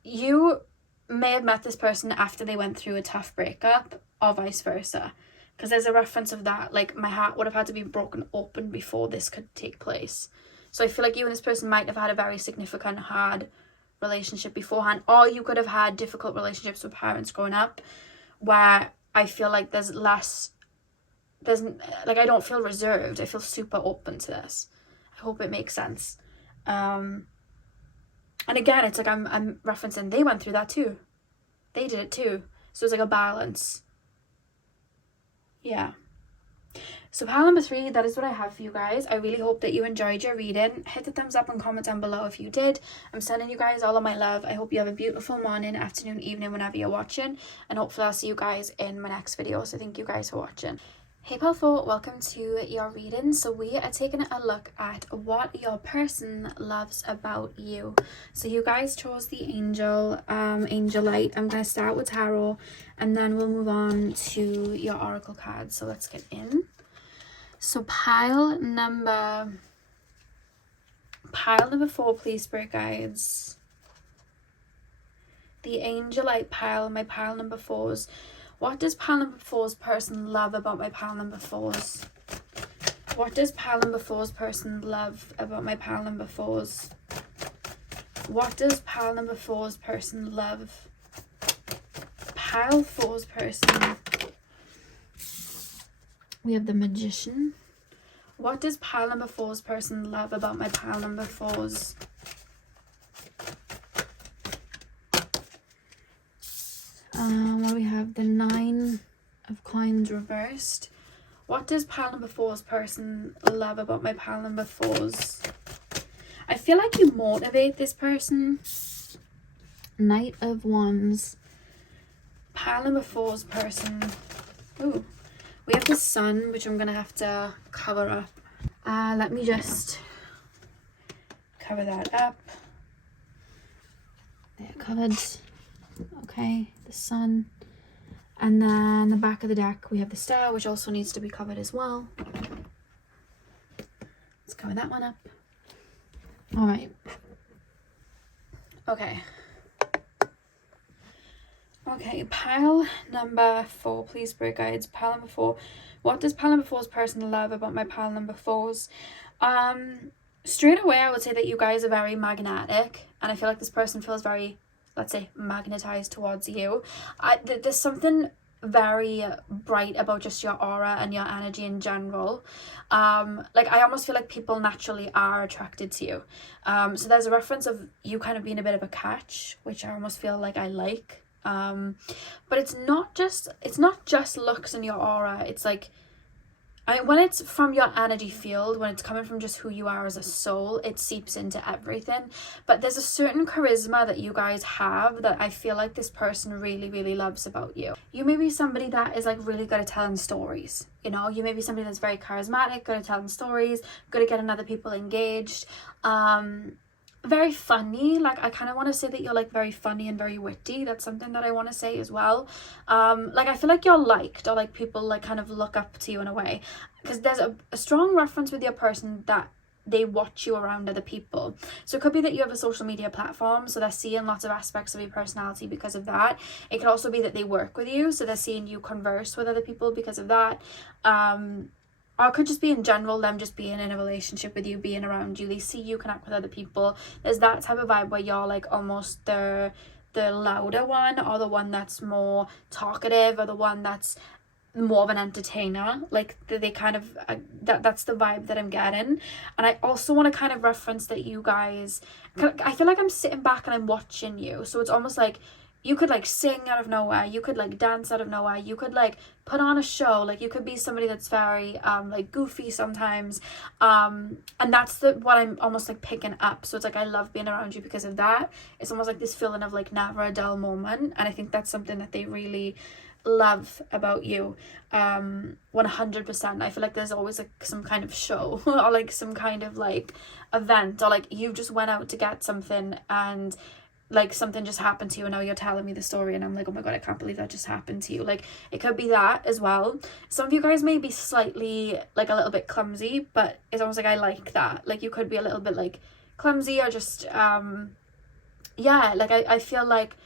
You may have met this person after they went through a tough breakup, or vice versa, because there's a reference of that, like my heart would have had to be broken open before this could take place. So I feel like you and this person might have had a very significant hard relationship beforehand, or you could have had difficult relationships with parents growing up, where I feel like there's like, I don't feel reserved, I feel super open to this. I hope it makes sense. And again, it's like I'm referencing they went through that too. They did it too. So it's like a balance. Yeah. So pile number 3, that is what I have for you guys. I really hope that you enjoyed your reading. Hit the thumbs up and comment down below if you did. I'm sending you guys all of my love. I hope you have a beautiful morning, afternoon, evening, whenever you're watching. And hopefully I'll see you guys in my next video. So thank you guys for watching. Hey Pal 4, welcome to your reading. So we are taking a look at what your person loves about you. So you guys chose the angel light. I'm going to start with tarot and then we'll move on to your oracle cards. So let's get in. So pile number 4, please, spirit guides. The angel light pile, my pile number 4s. What does pile number 4's person love about my pile number 4s? What does pile number 4's person love about my pile number 4s? What does pile number 4's person love? Pile 4's person. We have the Magician. What does pile number 4's person love about my pile number 4s? What do we have? The 9 of Coins reversed. What does pile number 4's person love about my pile number 4s? I feel like you motivate this person. Knight of Wands. Pile number 4's person. Ooh. We have the Sun, which I'm going to have to cover up. Let me just cover that up. They're covered. Okay, the Sun. And then the back of the deck, we have the Star, which also needs to be covered as well. Let's cover that one up. All right. Okay, pile number 4, please, spirit guides. Pile number 4. What does pile number 4's person love about my pile number 4s? Straight away, I would say that you guys are very magnetic, and I feel like this person feels very, let's say, magnetized towards you. There's something very bright about just your aura and your energy in general. Like, I almost feel like people naturally are attracted to you. So there's a reference of you kind of being a bit of a catch, which I almost feel like I like. But it's not just looks in your aura. It's like, when it's from your energy field, when it's coming from just who you are as a soul, it seeps into everything. But there's a certain charisma that you guys have that I feel like this person really, really loves about you. You may be somebody that is like really good at telling stories. You know, you may be somebody that's very charismatic, good at telling stories, good at getting other people engaged. Very funny. Like, I kind of want to say that you're like very funny and very witty. That's something that I want to say as well. Like, I feel like you're liked, or like people like kind of look up to you in a way, because there's a strong reference with your person that they watch you around other people. So it could be that you have a social media platform, so they're seeing lots of aspects of your personality because of that. It could also be that they work with you, so they're seeing you converse with other people because of that. Or it could just be in general, them just being in a relationship with you, being around you. They see you connect with other people. There's that type of vibe where you're like almost the louder one, or the one that's more talkative, or the one that's more of an entertainer. Like, they kind of, that's the vibe that I'm getting. And I also want to kind of reference that you guys, I feel like I'm sitting back and I'm watching you. So it's almost like, you could like sing out of nowhere, you could like dance out of nowhere, you could like put on a show, like you could be somebody that's very like goofy sometimes, and that's what I'm almost like picking up. So it's like, I love being around you because of that. It's almost like this feeling of like never a dull moment, and I think that's something that they really love about you. 100%. I feel like there's always like some kind of show or like some kind of like event, or like you just went out to get something and like something just happened to you, and now you're telling me the story and I'm like, oh my god, I can't believe that just happened to you. Like, it could be that as well. Some of you guys may be slightly like a little bit clumsy, but it's almost like I like that. Like, you could be a little bit like clumsy, or just yeah, like I feel like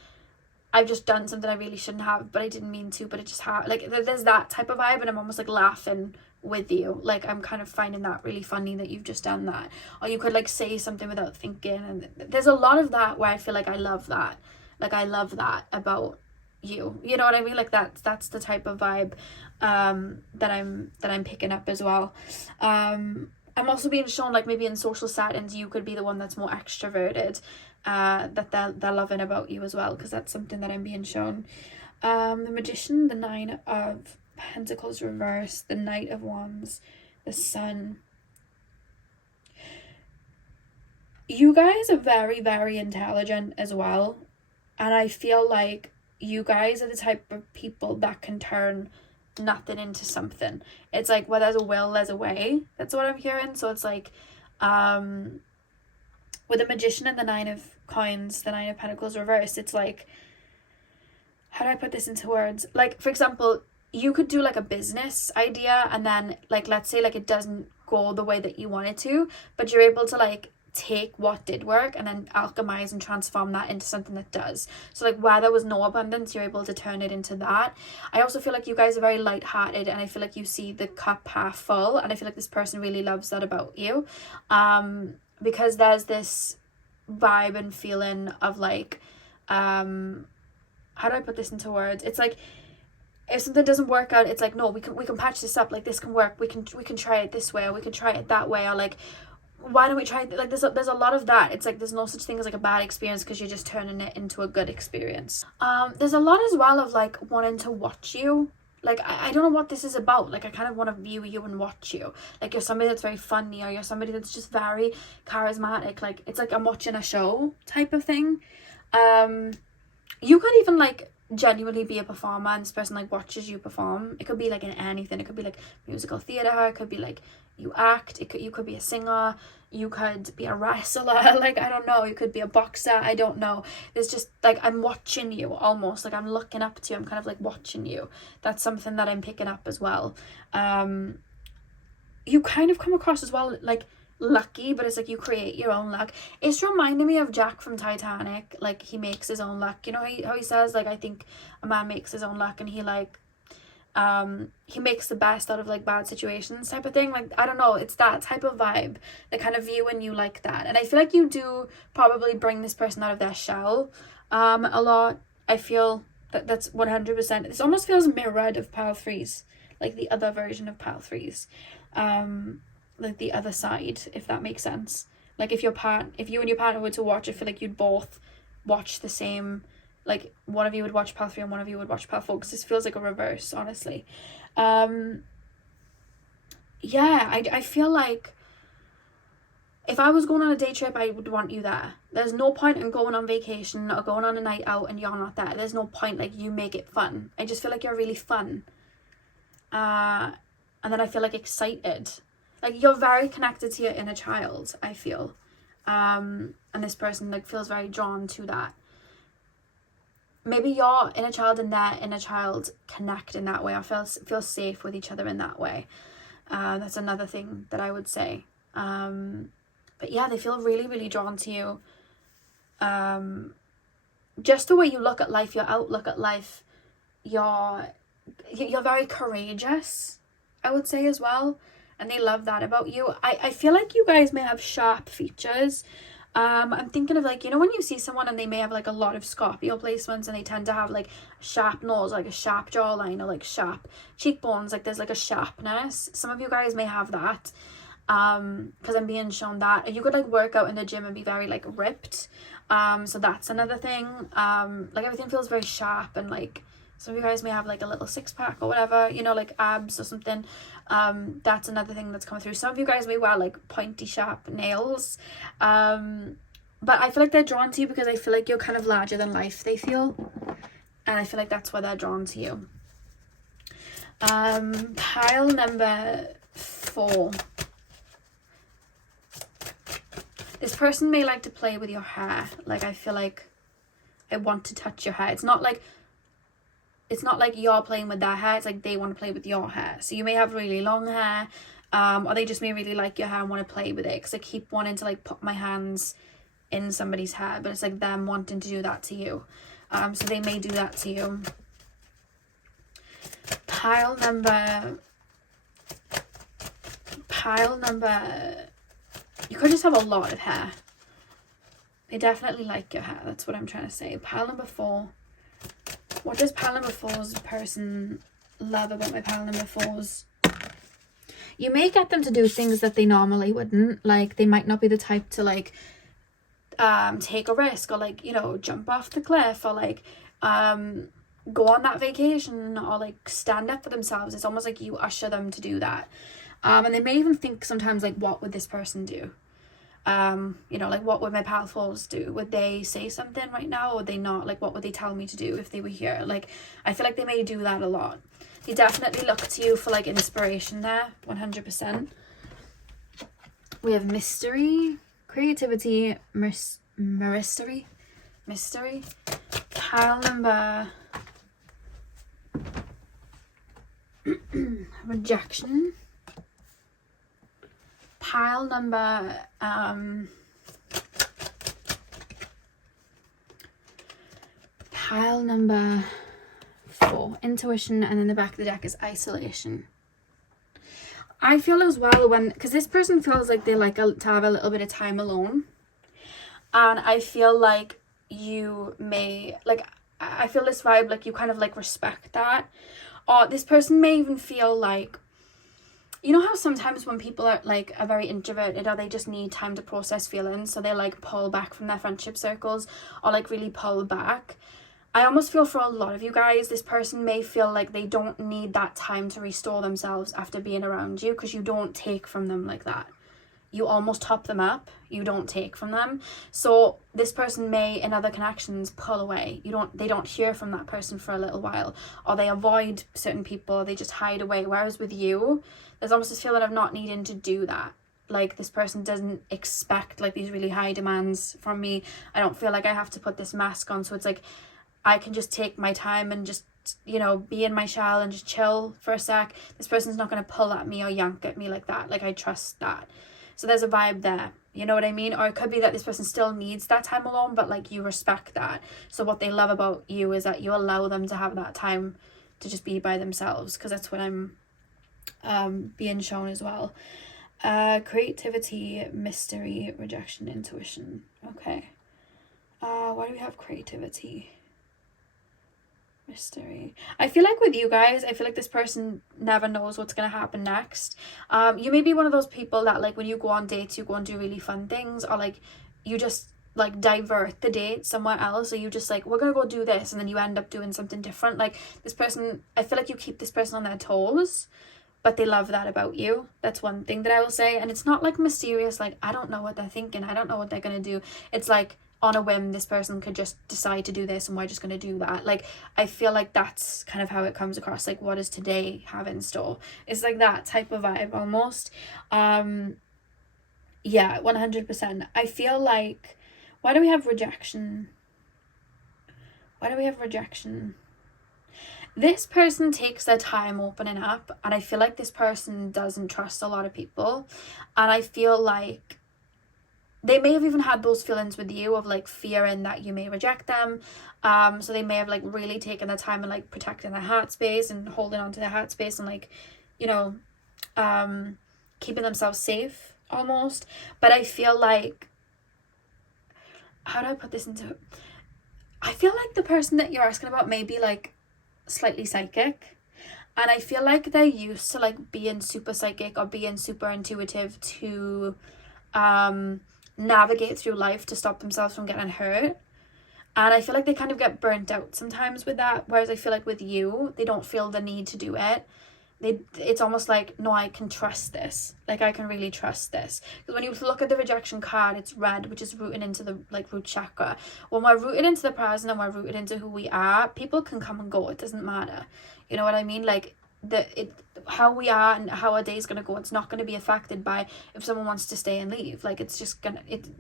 I've just done something I really shouldn't have, but I didn't mean to, but it just happened. Like, there's that type of vibe, and I'm almost like laughing with you. Like, I'm kind of finding that really funny that you've just done that. Or you could like say something without thinking, and there's a lot of that where I feel like I love that. Like, I love that about you. You know what I mean? Like, that's the type of vibe that I'm picking up as well. I'm also being shown like maybe in social settings you could be the one that's more extroverted, that they're loving about you as well, because that's something that I'm being shown. The Magician, the 9 of Pentacles reversed, the Knight of Wands, the Sun. You guys are very, very intelligent as well, and I feel like you guys are the type of people that can turn nothing into something. It's like, where there's a will, there's a way. That's what I'm hearing. So it's like, with the Magician and the 9 of Coins, the 9 of Pentacles reversed, it's like, how do I put this into words? Like, for example, you could do like a business idea, and then like, let's say like it doesn't go the way that you want it to, but you're able to like take what did work and then alchemize and transform that into something that does. So like, where there was no abundance, you're able to turn it into that. I also feel like you guys are very light-hearted, and I feel like you see the cup half full, and I feel like this person really loves that about you, because there's this vibe and feeling of like, how do I put this into words? It's like, if something doesn't work out, it's like, no, we can patch this up, like this can work, we can try it this way, or we can try it that way, or like, why don't we try it? Like, there's a lot of that. It's like, there's no such thing as like a bad experience, because you're just turning it into a good experience. There's a lot as well of like wanting to watch you. Like, I don't know what this is about. Like, I kind of want to view you and watch you. Like, you're somebody that's very funny, or you're somebody that's just very charismatic. Like, it's like I'm watching a show type of thing. You could even like genuinely be a performer, and this person like watches you perform. It could be like in anything. It could be like musical theater. It could be like you act. You could be a singer. You could be a wrestler. Like, I don't know. You could be a boxer. I don't know. There's just like, I'm watching you almost. Like, I'm looking up to you. I'm kind of like watching you. That's something that I'm picking up as well. You kind of come across as well like lucky, but it's like you create your own luck. It's reminding me of Jack from Titanic. Like, he makes his own luck. You know how he says, like, I think a man makes his own luck, and he like he makes the best out of like bad situations type of thing. Like, I don't know, it's that type of vibe, the kind of viewing you like that. And I feel like you do probably bring this person out of their shell a lot. I feel that's 100%. This almost feels mirrored of pile threes, like the other version of pile threes, like the other side, if that makes sense. Like, if you and your partner were to watch, I feel like you'd both watch the same. Like, one of you would watch pile 3 and one of you would watch pile 4, because this feels like a reverse, honestly. Yeah, I feel like if I was going on a day trip, I would want you there. There's no point in going on vacation or going on a night out and you're not there. There's no point. Like, you make it fun. I just feel like you're really fun. And then I feel like excited. Like, you're very connected to your inner child, I feel. And this person like feels very drawn to that. Maybe your inner child and their inner child connect in that way, or feel safe with each other in that way. That's another thing that I would say. But yeah, they feel really, really drawn to you. Just the way you look at life, your outlook at life, you're very courageous, I would say, as well. And they love that about you. I feel like you guys may have sharp features. I'm thinking of, like, you know, when you see someone and they may have like a lot of Scorpio placements, and they tend to have like a sharp nose, like a sharp jawline, or like sharp cheekbones, like there's like a sharpness. Some of you guys may have that, because I'm being shown that you could like work out in the gym and be very like ripped. So that's another thing. Like, everything feels very sharp, and like some of you guys may have like a little six-pack or whatever, you know, like abs or something. That's another thing that's coming through. Some of you guys may wear like pointy sharp nails, but I feel like they're drawn to you because I feel like you're kind of larger than life, they feel, and I feel like that's why they're drawn to you. Pile number 4. This person may like to play with your hair. Like, I feel like I want to touch your hair. It's not like you're playing with their hair, it's like they want to play with your hair. So you may have really long hair, or they just may really like your hair and want to play with it, because I keep wanting to like put my hands in somebody's hair, but it's like them wanting to do that to you. So they may do that to you. Pile number, you could just have a lot of hair. They definitely like your hair, that's what I'm trying to say. Pile number 4. What does pile number 4's person love about my pile number 4's? You may get them to do things that they normally wouldn't. Like, they might not be the type to like take a risk, or like, you know, jump off the cliff, or like go on that vacation, or like stand up for themselves. It's almost like you usher them to do that. And they may even think sometimes like, what would this person do? You know, like, what would my pal 4s do? Would they say something right now, or would they not? Like, what would they tell me to do if they were here? Like, I feel like they may do that a lot. They definitely look to you for like inspiration there, 100%. We have mystery, creativity, mystery. Pile number rejection. Pile number pile number 4, intuition, and then the back of the deck is isolation. I feel as well, because this person feels like they like to have a little bit of time alone, and I feel like you may, like, I feel this vibe, like you kind of like respect that, or this person may even feel like, you know how sometimes when people are very introverted, or they just need time to process feelings, so they like pull back from their friendship circles, or like really pull back. I almost feel for a lot of you guys, this person may feel like they don't need that time to restore themselves after being around you, because you don't take from them like that. You almost top them up, you don't take from them. So this person may, in other connections, pull away. They don't hear from that person for a little while, or they avoid certain people, or they just hide away. Whereas with you, there's almost this feeling of not needing to do that. Like, this person doesn't expect like these really high demands from me. I don't feel like I have to put this mask on, so it's like I can just take my time and just, you know, be in my shell and just chill for a sec. This person's not going to pull at me or yank at me like that. Like, I trust that. So there's a vibe there. You know what I mean? Or it could be that this person still needs that time alone, but like you respect that. So what they love about you is that you allow them to have that time to just be by themselves, because that's what I'm being shown as well. Creativity, mystery, rejection, intuition. Okay. Why do we have creativity? Mystery. I feel like with you guys, I feel like this person never knows what's gonna happen next. You may be one of those people that like when you go on dates, you go and do really fun things, or like you just like divert the date somewhere else, or you just like, we're gonna go do this, and then you end up doing something different. Like this person, I feel like you keep this person on their toes, but they love that about you. That's one thing that I will say. And it's not like mysterious, like I don't know what they're thinking, I don't know what they're gonna do. It's like on a whim, this person could just decide to do this and we're just going to do that. Like I feel like that's kind of how it comes across. Like, what does today have in store? It's like that type of vibe almost. Yeah, 100%. I feel like, why do we have rejection? This person takes their time opening up, and I feel like this person doesn't trust a lot of people, and I feel like they may have even had those feelings with you of like fearing that you may reject them. So they may have like really taken their time and like protecting their heart space and holding on to their heart space and like, you know, keeping themselves safe almost. But I feel like, how do I put this into, I feel like the person that you're asking about may be like slightly psychic. And I feel like they're used to like being super psychic or being super intuitive to navigate through life to stop themselves from getting hurt. And I feel like they kind of get burnt out sometimes with that, whereas I feel like with you, they don't feel the need to do it. It's almost like, no, I can trust this, like I can really trust this. Because when you look at the rejection card, it's red, which is rooting into the like root chakra. When we're rooted into the present and we're rooted into who we are, people can come and go, it doesn't matter. You know what I mean? Like how we are and how our day is going to go, it's not going to be affected by if someone wants to stay and leave. Like it's just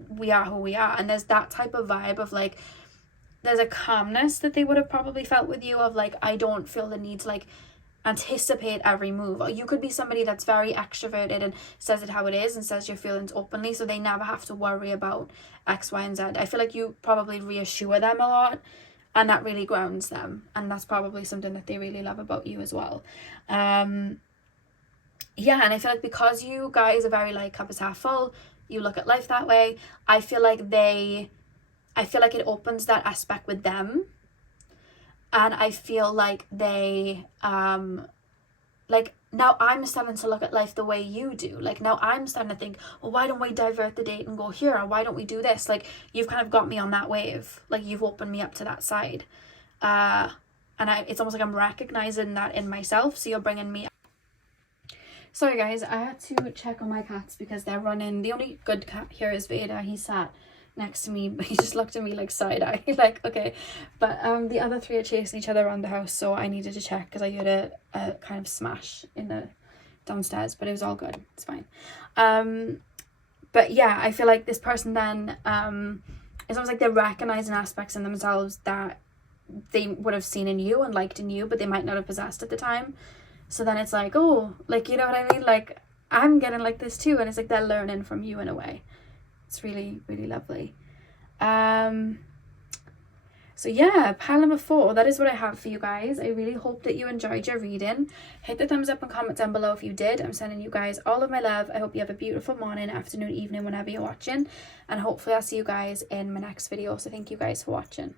we are who we are. And there's that type of vibe of like, there's a calmness that they would have probably felt with you of like, I don't feel the need to like anticipate every move. Or you could be somebody that's very extroverted and says it how it is and says your feelings openly, so they never have to worry about X, Y, and Z. I feel like you probably reassure them a lot, and that really grounds them, and that's probably something that they really love about you as well. Yeah, and I feel like because you guys are very like cup is half full, you look at life that way, I feel like it opens that aspect with them. And I feel like they like now I'm starting to look at life the way you do. Like now I'm starting to think, well, why don't we divert the date and go here? Or why don't we do this? Like you've kind of got me on that wave. Like you've opened me up to that side. And it's almost like I'm recognizing that in myself. So you're bringing me. Sorry guys, I had to check on my cats because they're running. The only good cat here is Veda. He sat next to me, but he just looked at me like side-eye. Like, okay. But the other three are chasing each other around the house, so I needed to check because I heard a kind of smash in the downstairs, but it was all good. It's fine. But yeah, I feel like this person then it's almost like they're recognizing aspects in themselves that they would have seen in you and liked in you, but they might not have possessed at the time. So then it's like, oh, like, you know what I mean? Like, I'm getting like this too. And it's like they're learning from you in a way. It's really, really lovely. So yeah, pile number 4, that is what I have for you guys. I really hope that you enjoyed your reading. Hit the thumbs up and comment down below if you did. I'm sending you guys all of my love. I hope you have a beautiful morning, afternoon, evening, whenever you're watching. And hopefully I'll see you guys in my next video. So thank you guys for watching.